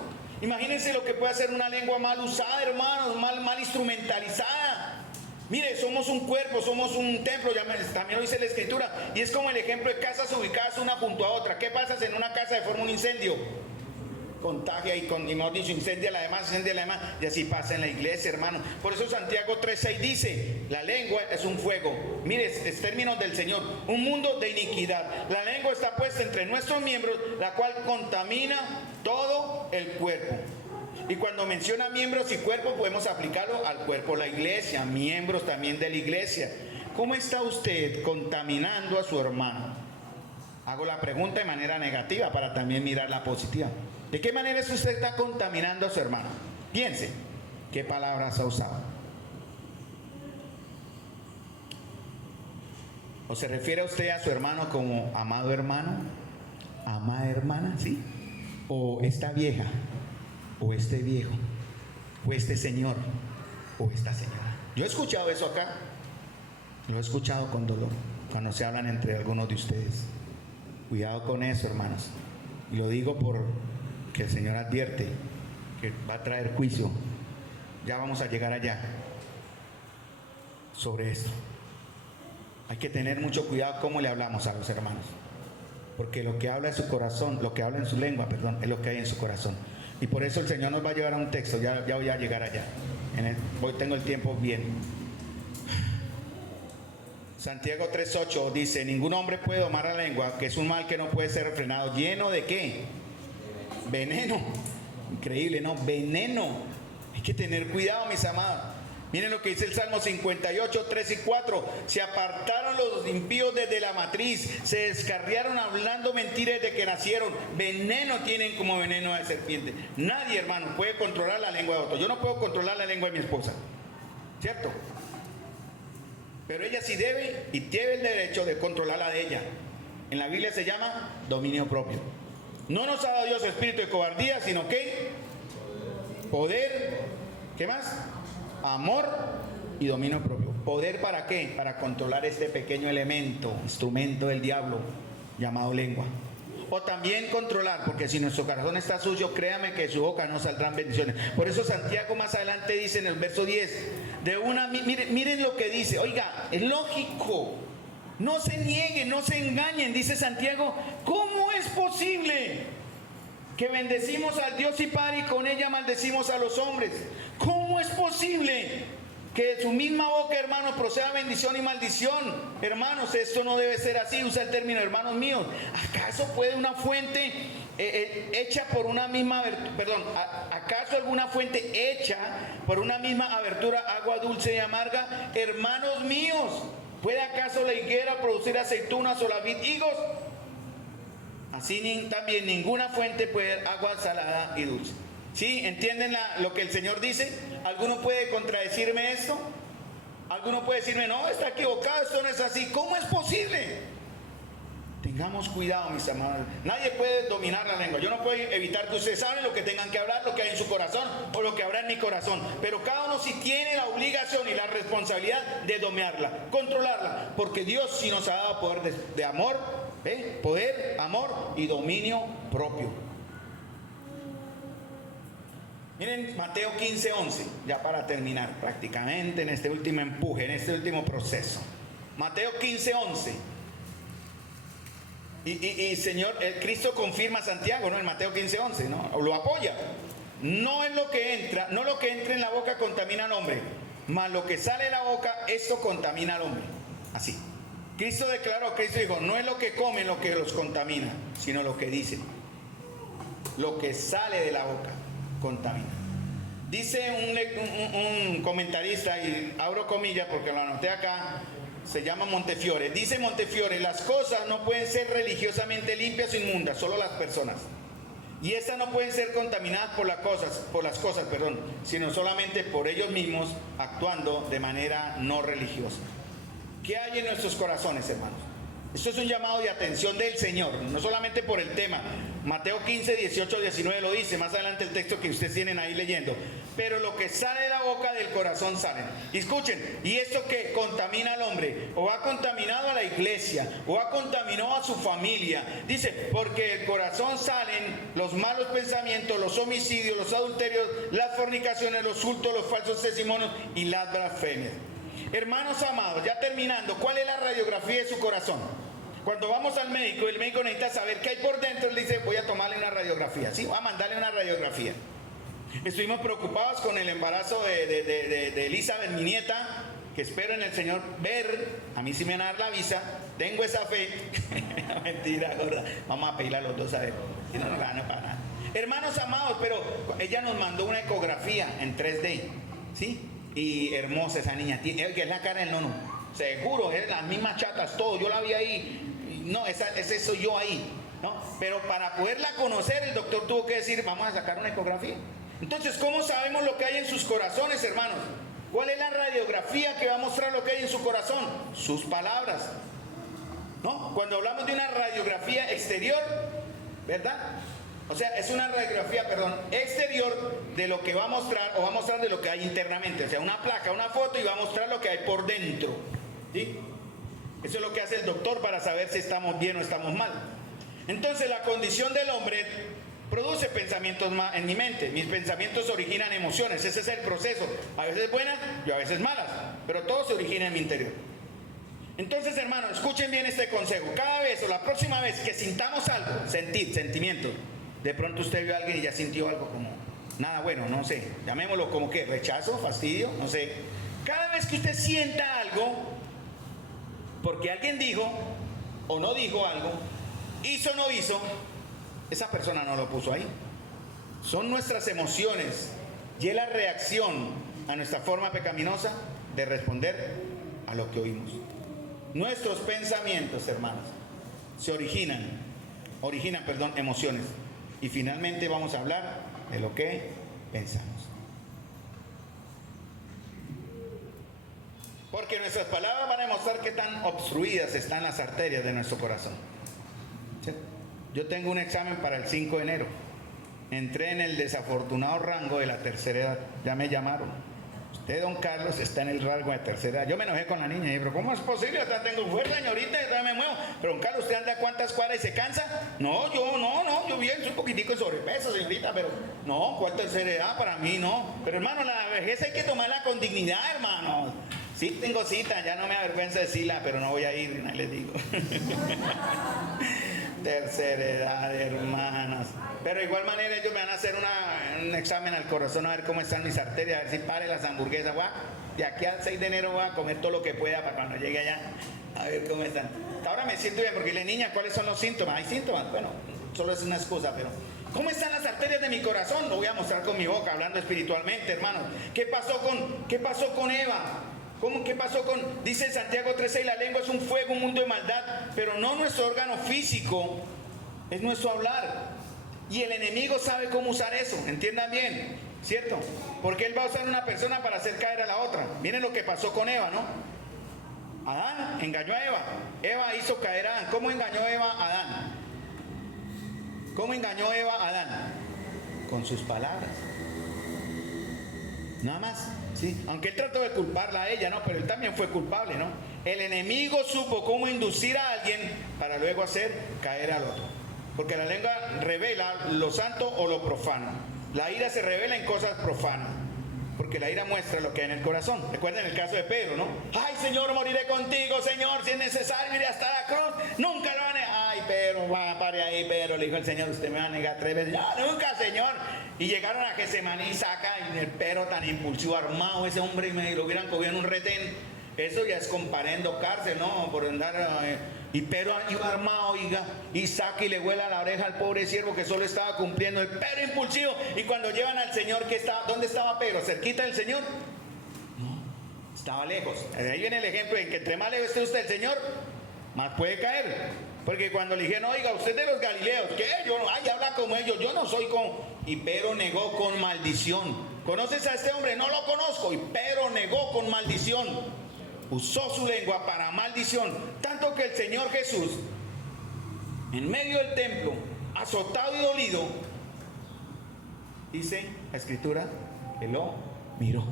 Imagínense lo que puede hacer una lengua mal usada, hermanos, mal instrumentalizada. Mire, somos un cuerpo, somos un templo, también lo dice la Escritura. Y es como el ejemplo de casas ubicadas una junto a otra. ¿Qué pasa si en una casa se forma un incendio? Contagia y mejor dicho, incendia la demás, y así pasa en la iglesia, hermano. Por eso Santiago 3:6 dice, la lengua es un fuego. Mire, es términos del Señor, un mundo de iniquidad. La lengua está puesta entre nuestros miembros, la cual contamina todo el cuerpo. Y cuando menciona miembros y cuerpo, podemos aplicarlo al cuerpo, la iglesia, miembros también de la iglesia. ¿Cómo está usted contaminando a su hermano? Hago la pregunta de manera negativa para también mirar la positiva. ¿De qué manera usted está contaminando a su hermano? Piense, ¿qué palabras ha usado? ¿O se refiere a usted a su hermano como amado hermano? ¿Amada hermana? ¿Sí? ¿O esta vieja? ¿O este viejo? ¿O este señor? ¿O esta señora? Yo he escuchado eso acá. Lo he escuchado con dolor cuando se hablan entre algunos de ustedes. Cuidado con eso, hermanos. Y lo digo porque el Señor advierte que va a traer juicio. Ya vamos a llegar allá sobre esto. Hay que tener mucho cuidado cómo le hablamos a los hermanos. Porque lo que habla en su corazón, lo que habla en su lengua, perdón, es lo que hay en su corazón. Y por eso el Señor nos va a llevar a un texto, ya voy a llegar allá. Hoy tengo el tiempo bien. Santiago 3:8 dice, ningún hombre puede domar la lengua, que es un mal que no puede ser refrenado. ¿Lleno de qué? Veneno. Increíble, ¿no? Veneno. Hay que tener cuidado, mis amados. Miren lo que dice el Salmo 58, 3 y 4. Se apartaron los impíos desde la matriz, se descarriaron hablando mentiras desde que nacieron. Veneno tienen como veneno de serpiente. Nadie, hermano, puede controlar la lengua de otro. Yo no puedo controlar la lengua de mi esposa, ¿cierto? Pero ella sí debe y tiene el derecho de controlar la de ella. En la Biblia se llama dominio propio. No nos ha dado Dios espíritu de cobardía, sino que poder, ¿qué más? Amor y dominio propio. ¿Poder para qué? Para controlar este pequeño elemento, instrumento del diablo llamado lengua. O también controlar, porque si nuestro corazón está sucio, créame que de su boca no saldrán bendiciones. Por eso Santiago más adelante dice en el verso 10, miren lo que dice, oiga, es lógico, no se nieguen, no se engañen, dice Santiago, ¿cómo es posible que bendecimos al Dios y Padre y con ella maldecimos a los hombres? ¿Cómo es posible que de su misma boca, hermanos, proceda bendición y maldición? Hermanos, esto no debe ser así. Usa el término, hermanos míos. ¿Acaso puede una fuente hecha por una misma, acaso alguna fuente hecha por una misma abertura, agua dulce y amarga? Hermanos míos, ¿puede acaso la higuera producir aceitunas o la vid higos? Así también ninguna fuente puede dar agua salada y dulce. ¿Sí? ¿Entienden lo que el Señor dice? ¿Alguno puede contradecirme esto? ¿Alguno puede decirme, no, está equivocado, esto no es así? ¿Cómo es posible? Tengamos cuidado, mis amados. Nadie puede dominar la lengua. Yo no puedo evitar que ustedes saben lo que tengan que hablar, lo que hay en su corazón o lo que habrá en mi corazón. Pero cada uno sí tiene la obligación y la responsabilidad de dominarla, controlarla. Porque Dios sí nos ha dado poder de amor, poder, amor y dominio propio. Miren Mateo 15:11, ya para terminar prácticamente en este último empuje, en este último proceso. Mateo 15:11. Y Señor, el Cristo confirma a Santiago, ¿no? En Mateo 15:11, ¿no? Lo apoya. No es lo que entra, no lo que entra en la boca contamina al hombre, mas lo que sale de la boca, esto contamina al hombre. Así. Cristo declaró, Cristo dijo, no es lo que comen lo que los contamina, sino lo que dicen. Lo que sale de la boca contamina. Dice un comentarista, y abro comillas porque lo anoté acá, se llama Montefiore. Dice Montefiore, las cosas no pueden ser religiosamente limpias o inmundas, solo las personas. Y estas no pueden ser contaminadas por las cosas, sino solamente por ellos mismos actuando de manera no religiosa. ¿Qué hay en nuestros corazones, hermanos? Esto es un llamado de atención del Señor, no solamente por el tema. Mateo 15, 18, 19 lo dice, más adelante el texto que ustedes tienen ahí leyendo. Pero lo que sale de la boca del corazón sale. Y escuchen, y esto que contamina al hombre, o ha contaminado a la iglesia, o ha contaminado a su familia. Dice, porque del corazón salen los malos pensamientos, los homicidios, los adulterios, las fornicaciones, los hurtos, los falsos testimonios y las blasfemias. Hermanos amados, ya terminando, ¿cuál es la radiografía de su corazón? Cuando vamos al médico, el médico necesita saber qué hay por dentro, él dice, voy a tomarle una radiografía. Sí, voy a mandarle una radiografía. Estuvimos preocupados con el embarazo de Elizabeth, mi nieta, que espero en el Señor ver. A mí sí me van a dar la visa, tengo esa fe. Mentira, gorda. Vamos a pedirle a los dos a ver. Si no, no la van a pagar. Hermanos amados, pero ella nos mandó una ecografía en 3D, ¿sí? Y hermosa esa niña, que es la cara del nono. Seguro, es las mismas chatas, todo. Yo la vi ahí. No, ese soy yo ahí, ¿no? Pero para poderla conocer, el doctor tuvo que decir, vamos a sacar una ecografía. Entonces, ¿cómo sabemos lo que hay en sus corazones, hermanos? ¿Cuál es la radiografía que va a mostrar lo que hay en su corazón? Sus palabras, ¿no? Cuando hablamos de una radiografía exterior, ¿verdad? O sea, es una radiografía, exterior de lo que va a mostrar, o va a mostrar de lo que hay internamente. O sea, una placa, una foto, y va a mostrar lo que hay por dentro, ¿sí? Eso es lo que hace el doctor para saber si estamos bien o estamos mal. Entonces, la condición del hombre produce pensamientos en mi mente. Mis pensamientos originan emociones. Ese es el proceso. A veces buenas y a veces malas, pero todo se origina en mi interior. Entonces, hermanos, escuchen bien este consejo. Cada vez o la próxima vez que sintamos algo, sentimientos. De pronto usted vio a alguien y ya sintió algo como nada bueno, no sé. Llamémoslo como que rechazo, fastidio, no sé. Cada vez que usted sienta algo, porque alguien dijo o no dijo algo, hizo o no hizo, esa persona no lo puso ahí. Son nuestras emociones y es la reacción a nuestra forma pecaminosa de responder a lo que oímos. Nuestros pensamientos, hermanos, originan emociones. Y finalmente vamos a hablar de lo que pensamos. Porque nuestras palabras van a demostrar qué tan obstruidas están las arterias de nuestro corazón. ¿Sí? Yo tengo un examen para el 5 de enero. Entré en el desafortunado rango de la tercera edad. Ya me llamaron. Usted, don Carlos, está en el rango de tercera edad. Yo me enojé con la niña y dije, pero ¿cómo es posible? Yo tengo fuerza, señorita, y todavía me muevo. Pero don Carlos, ¿usted anda cuántas cuadras y se cansa? No, yo bien, soy un poquitico de sobrepeso, señorita, pero no, ¿cuál tercera edad? Para mí no. Pero hermano, la vejez hay que tomarla con dignidad, hermano. Sí tengo cita, ya no me avergüenza decirla, pero no voy a ir, ahí les digo. Tercera edad, hermanos. Pero de igual manera ellos me van a hacer un examen al corazón a ver cómo están mis arterias, a ver si pare las hamburguesas. De aquí al 6 de enero voy a comer todo lo que pueda para cuando llegue allá, a ver cómo están. Ahora me siento bien porque le niña, ¿cuáles son los síntomas? ¿Hay síntomas? Bueno, solo es una excusa, pero ¿cómo están las arterias de mi corazón? Lo voy a mostrar con mi boca, hablando espiritualmente, hermanos. ¿Qué pasó con Eva? ¿Qué pasó con? Dice Santiago 3:6, la lengua es un fuego, un mundo de maldad, pero no nuestro órgano físico, Es nuestro hablar. Y el enemigo sabe cómo usar eso, entiendan bien, ¿cierto? Porque él va a usar una persona para hacer caer a la otra. Miren lo que pasó con Eva, ¿no? Adán engañó a Eva. Eva hizo caer a Adán. ¿Cómo engañó Eva a Adán? ¿Cómo engañó Eva a Adán? Con sus palabras. Nada más, ¿sí? Aunque él trató de culparla a ella, ¿no? Pero él también fue culpable, ¿no? El enemigo supo cómo inducir a alguien para luego hacer caer al otro. Porque la lengua revela lo santo o lo profano. La ira se revela en cosas profanas. Porque la ira muestra lo que hay en el corazón. Recuerden el caso de Pedro, ¿no? Ay, Señor, moriré contigo, Señor, si es necesario iré hasta la cruz. Nunca lo van a negar. Ay, Pedro, va, pare ahí, Pedro. Le dijo el Señor, usted me va a negar 3 veces. No, nunca, Señor. Y llegaron a Getsemaní, saca, y el Pedro tan impulsivo, armado, ese hombre, y me lo hubieran cogido en un retén. Eso ya es comparendo cárcel, ¿no? Por andar... y Pedro iba armado, oiga, y saca y le huela la oreja al pobre siervo que solo estaba cumpliendo. El Pedro impulsivo. Y cuando llevan al Señor, ¿dónde estaba Pedro? ¿Cerquita del Señor? No, estaba lejos. De ahí viene el ejemplo en que entre más lejos esté usted del Señor, más puede caer. Porque cuando le dijeron, oiga, usted de los Galileos, ¿qué? Ay, habla como ellos, yo no soy como... Y Pedro negó con maldición. ¿Conoces a este hombre? No lo conozco. Y Pedro negó con maldición. Usó su lengua para maldición, tanto que el Señor Jesús, en medio del templo, azotado y dolido, dice la Escritura que lo miró.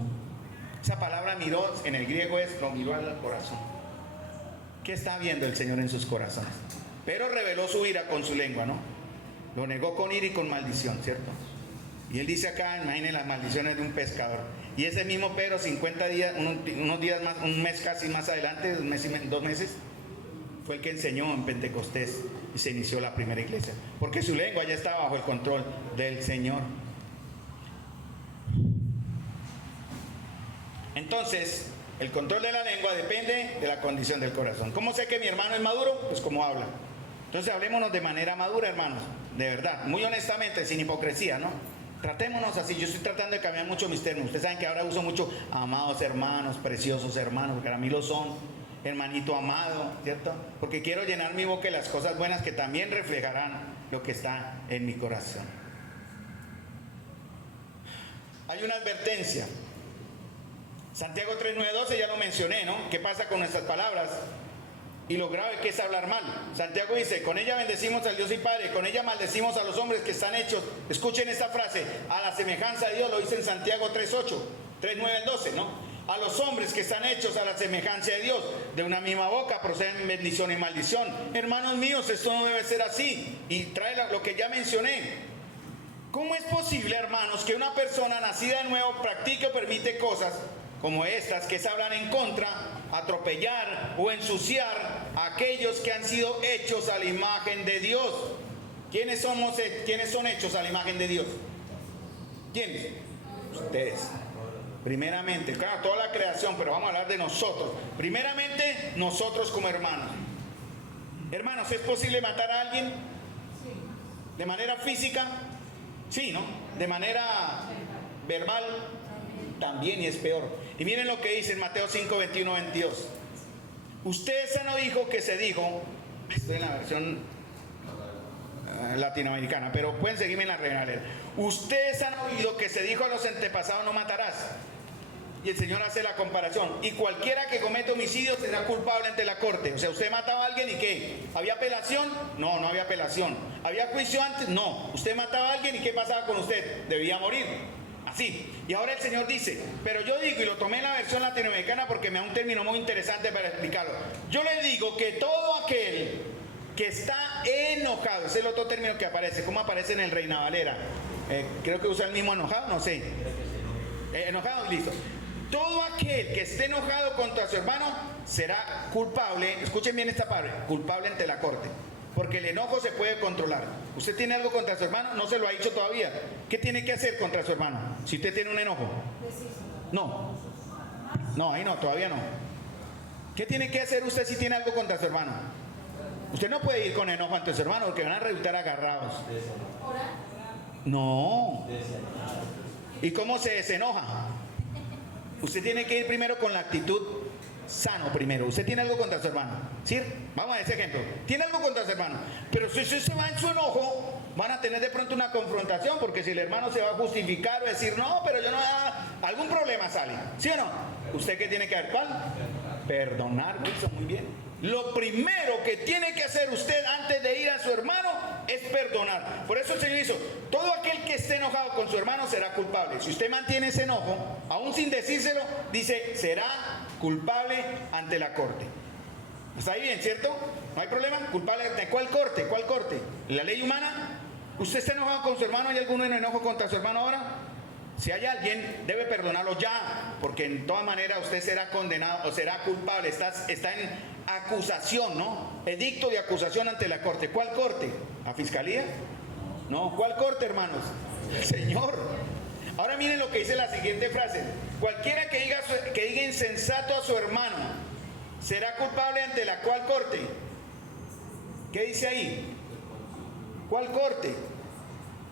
Esa palabra miró en el griego es lo miró al corazón. ¿Qué está viendo el Señor en sus corazones? Pero reveló su ira con su lengua, ¿no? Lo negó con ira y con maldición, ¿cierto? Y él dice acá, imaginen las maldiciones de un pescador. Y ese mismo Pedro, 50 días, unos días más, un mes casi más adelante, 2 meses, fue el que enseñó en Pentecostés y se inició la primera iglesia. Porque su lengua ya estaba bajo el control del Señor. Entonces, el control de la lengua depende de la condición del corazón. ¿Cómo sé que mi hermano es maduro? Pues como habla. Entonces, hablémonos de manera madura, hermanos. De verdad, muy honestamente, sin hipocresía, ¿no? Tratémonos así. Yo estoy tratando de cambiar mucho mis términos. Ustedes saben que ahora uso mucho amados hermanos, preciosos hermanos, porque para mí lo son. Hermanito amado, ¿cierto? Porque quiero llenar mi boca de las cosas buenas que también reflejarán lo que está en mi corazón. Hay una advertencia. Santiago 3:9-12 ya lo mencioné, ¿no? ¿Qué pasa con nuestras palabras? Y lo grave que es hablar mal. Santiago dice, con ella bendecimos al Dios y Padre, con ella maldecimos a los hombres que están hechos. Escuchen esta frase, a la semejanza de Dios, lo dice en Santiago 3:8, 3:9-12, ¿no? A los hombres que están hechos a la semejanza de Dios, de una misma boca proceden bendición y maldición. Hermanos míos, esto no debe ser así. Y trae lo que ya mencioné. ¿Cómo es posible, hermanos, que una persona nacida de nuevo practique o permite cosas como estas que se hablan en contra, atropellar o ensuciar a aquellos que han sido hechos a la imagen de Dios? ¿Quiénes son hechos a la imagen de Dios? ¿Quiénes? Ustedes. Primeramente, claro, toda la creación, pero vamos a hablar de nosotros. Primeramente, nosotros como hermanos. Hermanos, ¿es posible matar a alguien? ¿De manera física? Sí, ¿no? ¿De manera verbal? También, y es peor. Y miren lo que dice en Mateo 5:21-22. Ustedes han oído que se dijo, estoy en la versión latinoamericana, pero pueden seguirme en la Reina Valera. Ustedes han oído que se dijo a los antepasados, no matarás. Y el Señor hace la comparación. Y cualquiera que cometa homicidio será culpable ante la corte. O sea, usted mataba a alguien y ¿qué? ¿Había apelación? No, no había apelación. ¿Había juicio antes? No. Usted mataba a alguien y ¿qué pasaba con usted? Debía morir. Así. Y ahora el Señor dice, pero yo digo, y lo tomé en la versión latinoamericana porque me da un término muy interesante para explicarlo. Yo le digo que todo aquel que está enojado, ese es el otro término que aparece, ¿cómo aparece en el Reina Valera? Creo que usa el mismo enojado, no sé. Enojado, listo. Todo aquel que esté enojado contra su hermano será culpable, escuchen bien esta palabra, culpable ante la corte. Porque el enojo se puede controlar. ¿Usted tiene algo contra su hermano? No se lo ha dicho todavía. ¿Qué tiene que hacer contra su hermano? Si usted tiene un enojo. No. No, ahí no, todavía no. ¿Qué tiene que hacer usted si tiene algo contra su hermano? Usted no puede ir con enojo ante su hermano porque van a resultar agarrados. No. ¿Y cómo se desenoja? Usted tiene que ir primero con la actitud sano primero. Usted tiene algo contra su hermano, ¿sí? Vamos a ese ejemplo. Tiene algo contra su hermano, pero si usted se va en su enojo, van a tener de pronto una confrontación, porque si el hermano se va a justificar o decir, no, pero yo no, algún problema sale, ¿sí o no? ¿Usted qué tiene que hacer? ¿Cuál? Perdonar, Wilson, muy bien. Lo primero que tiene que hacer usted antes de ir a su hermano es perdonar. Por eso el Señor hizo, todo aquel que esté enojado con su hermano será culpable. Si usted mantiene ese enojo, aún sin decírselo, dice, será culpable ante la corte. ¿Está ahí bien, cierto? ¿No hay problema? ¿Culpable ante cuál corte? ¿Cuál corte? ¿La ley humana? ¿Usted está enojado con su hermano? ¿Hay alguno en enojo contra su hermano ahora? Si hay alguien, debe perdonarlo ya, porque en toda manera usted será condenado o será culpable. Está en acusación, ¿no? Edicto de acusación ante la corte. ¿Cuál corte? ¿La fiscalía? No. ¿Cuál corte, hermanos? El Señor. Ahora miren lo que dice la siguiente frase. Cualquiera que diga insensato a su hermano será culpable ante la cual corte. ¿Qué dice ahí? ¿Cuál corte?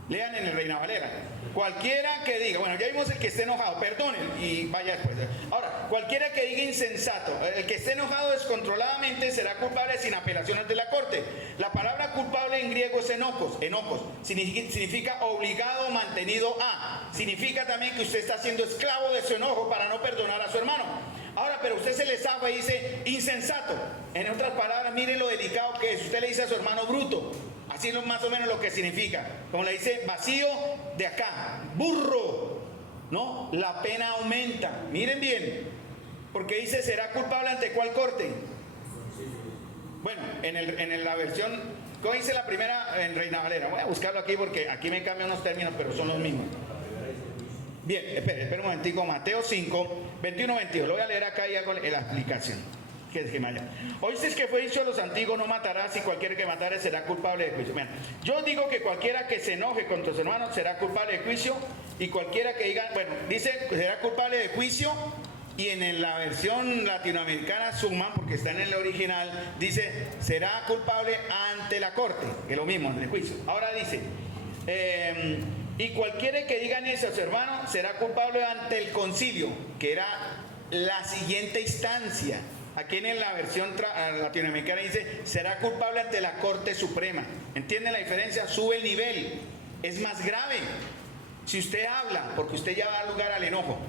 Lean en el Reina Valera. Cualquiera que diga, bueno, ya vimos el que esté enojado, perdonen y vaya después. Ahora, cualquiera que diga insensato, el que esté enojado descontroladamente será culpable sin apelación ante la corte. La palabra culpable en griego es enojos, significa obligado o mantenido a. Significa también que usted está siendo esclavo de su enojo para no perdonar a su hermano. Ahora, pero usted se le zafa y dice insensato. En otras palabras, miren lo delicado que es. Usted le dice a su hermano bruto. Así es más o menos lo que significa. Como le dice vacío de acá, burro, ¿no? La pena aumenta. Miren bien, porque dice será culpable ante cuál corte. Bueno, en la versión, ¿cómo dice la primera en Reina Valera? Voy a buscarlo aquí porque aquí me cambian unos términos, pero son los mismos. Bien, espere un momentico. Mateo 5, 21-22. Lo voy a leer acá y hago la explicación. Oísteis que fue dicho a los antiguos, no matarás, y cualquiera que matare será culpable de juicio. Bueno, yo digo que cualquiera que se enoje contra sus hermanos será culpable de juicio, y cualquiera que diga, bueno, dice será culpable de juicio, y en la versión latinoamericana Summa, porque está en el original, dice será culpable ante la corte, que es lo mismo, en el juicio. Ahora dice, y cualquiera que diga eso a su hermano será culpable ante el concilio, que era la siguiente instancia. Aquí en la versión latinoamericana dice, será culpable ante la Corte Suprema. ¿Entienden la diferencia? Sube el nivel. Es más grave. Si usted habla, porque usted ya va a lugar al enojo,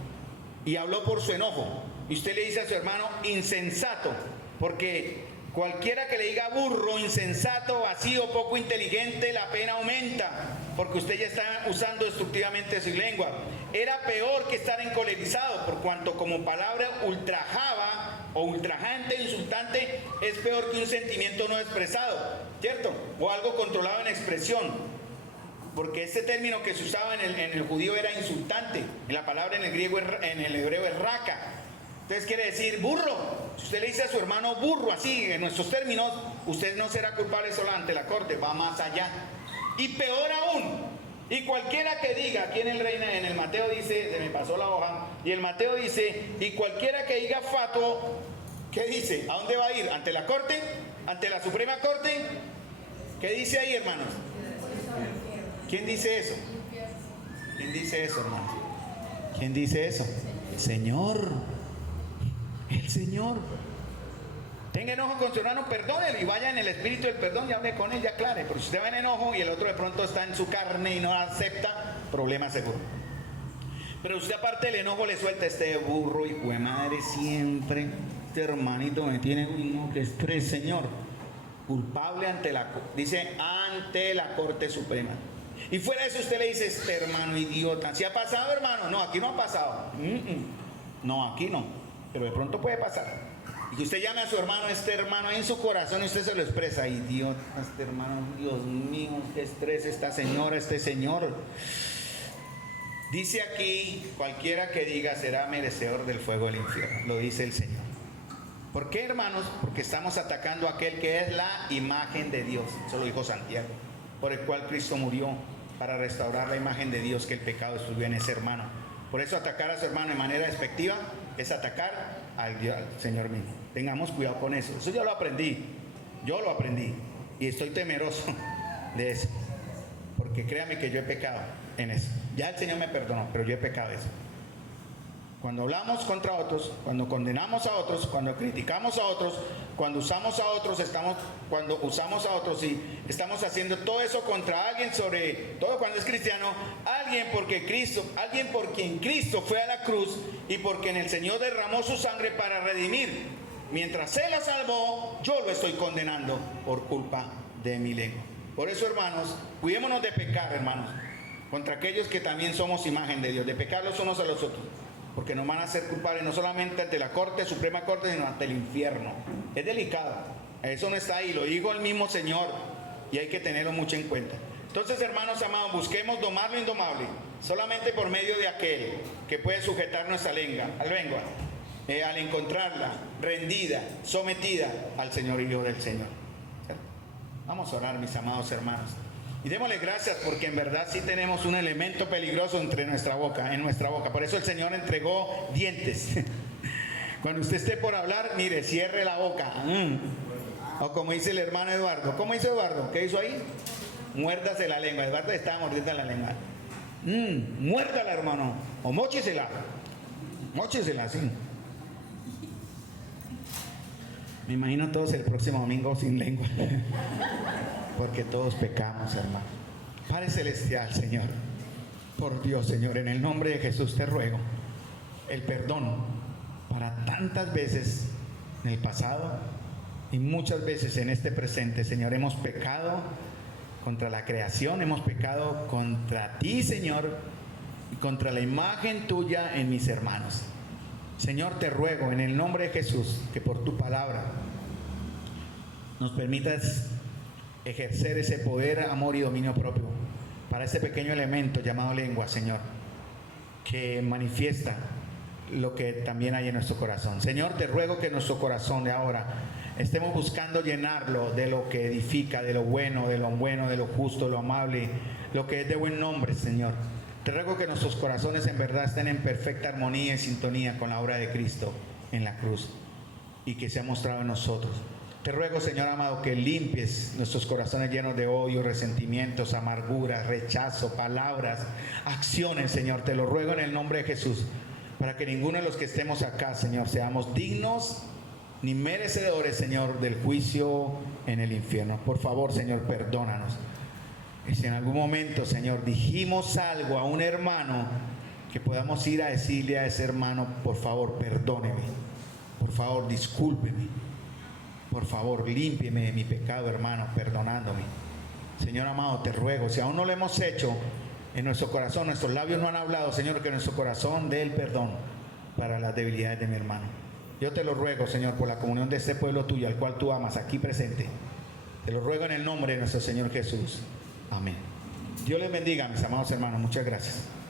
y habló por su enojo, y usted le dice a su hermano insensato, porque cualquiera que le diga burro, insensato, vacío, poco inteligente, la pena aumenta, porque usted ya está usando destructivamente su lengua. Era peor que estar encolerizado, por cuanto como palabra ultrajaba, o ultrajante, insultante, es peor que un sentimiento no expresado, ¿cierto? O algo controlado en expresión, porque este término que se usaba en el judío era insultante, en la palabra en el griego, en el hebreo es raka. Entonces quiere decir burro. Si usted le dice a su hermano burro, así en nuestros términos, usted no será culpable solo ante la corte, va más allá. Y peor aún, y cualquiera que diga, aquí en el Mateo dice, se me pasó la hoja, y el Mateo dice, y cualquiera que diga fatuo, ¿qué dice? ¿A dónde va a ir? ¿Ante la corte? ¿Ante la Suprema Corte? ¿Qué dice ahí, hermanos? ¿Quién dice eso? ¿Quién dice eso, hermanos? ¿Quién dice eso? El Señor. El Señor. Tenga enojo con su hermano, perdónelo y vaya en el espíritu del perdón y hable con él y aclare. Pero si usted va en enojo y el otro de pronto está en su carne y no acepta, problema seguro. Pero usted aparte del enojo le suelta este burro y de madre siempre. Este hermanito me tiene un que estrés, Señor. Culpable ante dice ante la Corte Suprema. Y fuera de eso usted le dice, este hermano idiota. ¿Sí ha pasado, hermano? No, aquí no ha pasado. No, aquí no. Pero de pronto puede pasar. Y que usted llame a su hermano, este hermano, en su corazón y usted se lo expresa. Idiota, este hermano, Dios mío, qué estrés esta señora, este señor. Dice aquí, cualquiera que diga será merecedor del fuego del infierno. Lo dice el Señor. ¿Por qué, hermanos? Porque estamos atacando a aquel que es la imagen de Dios. Eso lo dijo Santiago. Por el cual Cristo murió, para restaurar la imagen de Dios que el pecado estuvo en ese hermano. Por eso atacar a su hermano de manera despectiva es atacar al Señor mismo. Tengamos cuidado con eso. Eso yo lo aprendí. Yo lo aprendí. Y estoy temeroso de eso. Porque créame que yo he pecado en eso. Ya el Señor me perdonó, pero yo he pecado eso. Cuando hablamos contra otros, cuando condenamos a otros, cuando criticamos a otros, cuando usamos a otros, y estamos haciendo todo eso contra alguien, sobre todo cuando es cristiano, alguien por quien Cristo fue a la cruz y porque en el Señor derramó su sangre para redimir. Mientras Él lo salvó, yo lo estoy condenando por culpa de mi lengua. Por eso, hermanos, cuidémonos de pecar, hermanos, contra aquellos que también somos imagen de Dios, de pecar los unos a los otros, porque nos van a hacer culpables no solamente ante la Corte, Suprema Corte, sino ante el infierno. Es delicado, eso no está ahí, lo dijo el mismo Señor, y hay que tenerlo mucho en cuenta. Entonces, hermanos amados, busquemos domar lo indomable, solamente por medio de aquel que puede sujetar nuestra lengua, al encontrarla rendida, sometida al señorío del Señor. Vamos a orar, mis amados hermanos. Y démosle gracias porque en verdad sí tenemos un elemento peligroso en nuestra boca. Por eso el Señor entregó dientes. Cuando usted esté por hablar, mire, cierre la boca. O como dice el hermano Eduardo. ¿Cómo hizo Eduardo? ¿Qué hizo ahí? Muérdase la lengua. Eduardo estaba mordiendo la lengua. Muérdala, hermano. O móchesela. Móchesela, sí. Me imagino todos el próximo domingo sin lengua. Porque todos pecamos, hermano. Padre Celestial, Señor, por Dios, Señor, en el nombre de Jesús te ruego el perdón para tantas veces en el pasado y muchas veces en este presente, Señor. Hemos pecado contra la creación, hemos pecado contra ti, Señor, y contra la imagen tuya en mis hermanos. Señor, te ruego en el nombre de Jesús que por tu palabra nos permitas ejercer ese poder, amor y dominio propio para ese pequeño elemento llamado lengua, Señor, que manifiesta lo que también hay en nuestro corazón. Señor, te ruego que en nuestro corazón de ahora estemos buscando llenarlo de lo que edifica, de lo bueno, de lo justo, de lo amable, lo que es de buen nombre, Señor. Te ruego que nuestros corazones en verdad estén en perfecta armonía y sintonía con la obra de Cristo en la cruz y que se ha mostrado en nosotros. Te ruego, Señor amado, que limpies nuestros corazones llenos de odio, resentimientos, amarguras, rechazo, palabras, acciones, Señor. Te lo ruego en el nombre de Jesús, para que ninguno de los que estemos acá, Señor, seamos dignos ni merecedores, Señor, del juicio en el infierno. Por favor, Señor, perdónanos. Y si en algún momento, Señor, dijimos algo a un hermano, que podamos ir a decirle a ese hermano, por favor, perdóneme. Por favor, discúlpeme. Por favor, límpieme de mi pecado, hermano, perdonándome. Señor amado, te ruego, si aún no lo hemos hecho en nuestro corazón, nuestros labios no han hablado, Señor, que nuestro corazón dé el perdón para las debilidades de mi hermano. Yo te lo ruego, Señor, por la comunión de este pueblo tuyo, al cual tú amas, aquí presente. Te lo ruego en el nombre de nuestro Señor Jesús. Amén. Dios les bendiga, mis amados hermanos. Muchas gracias.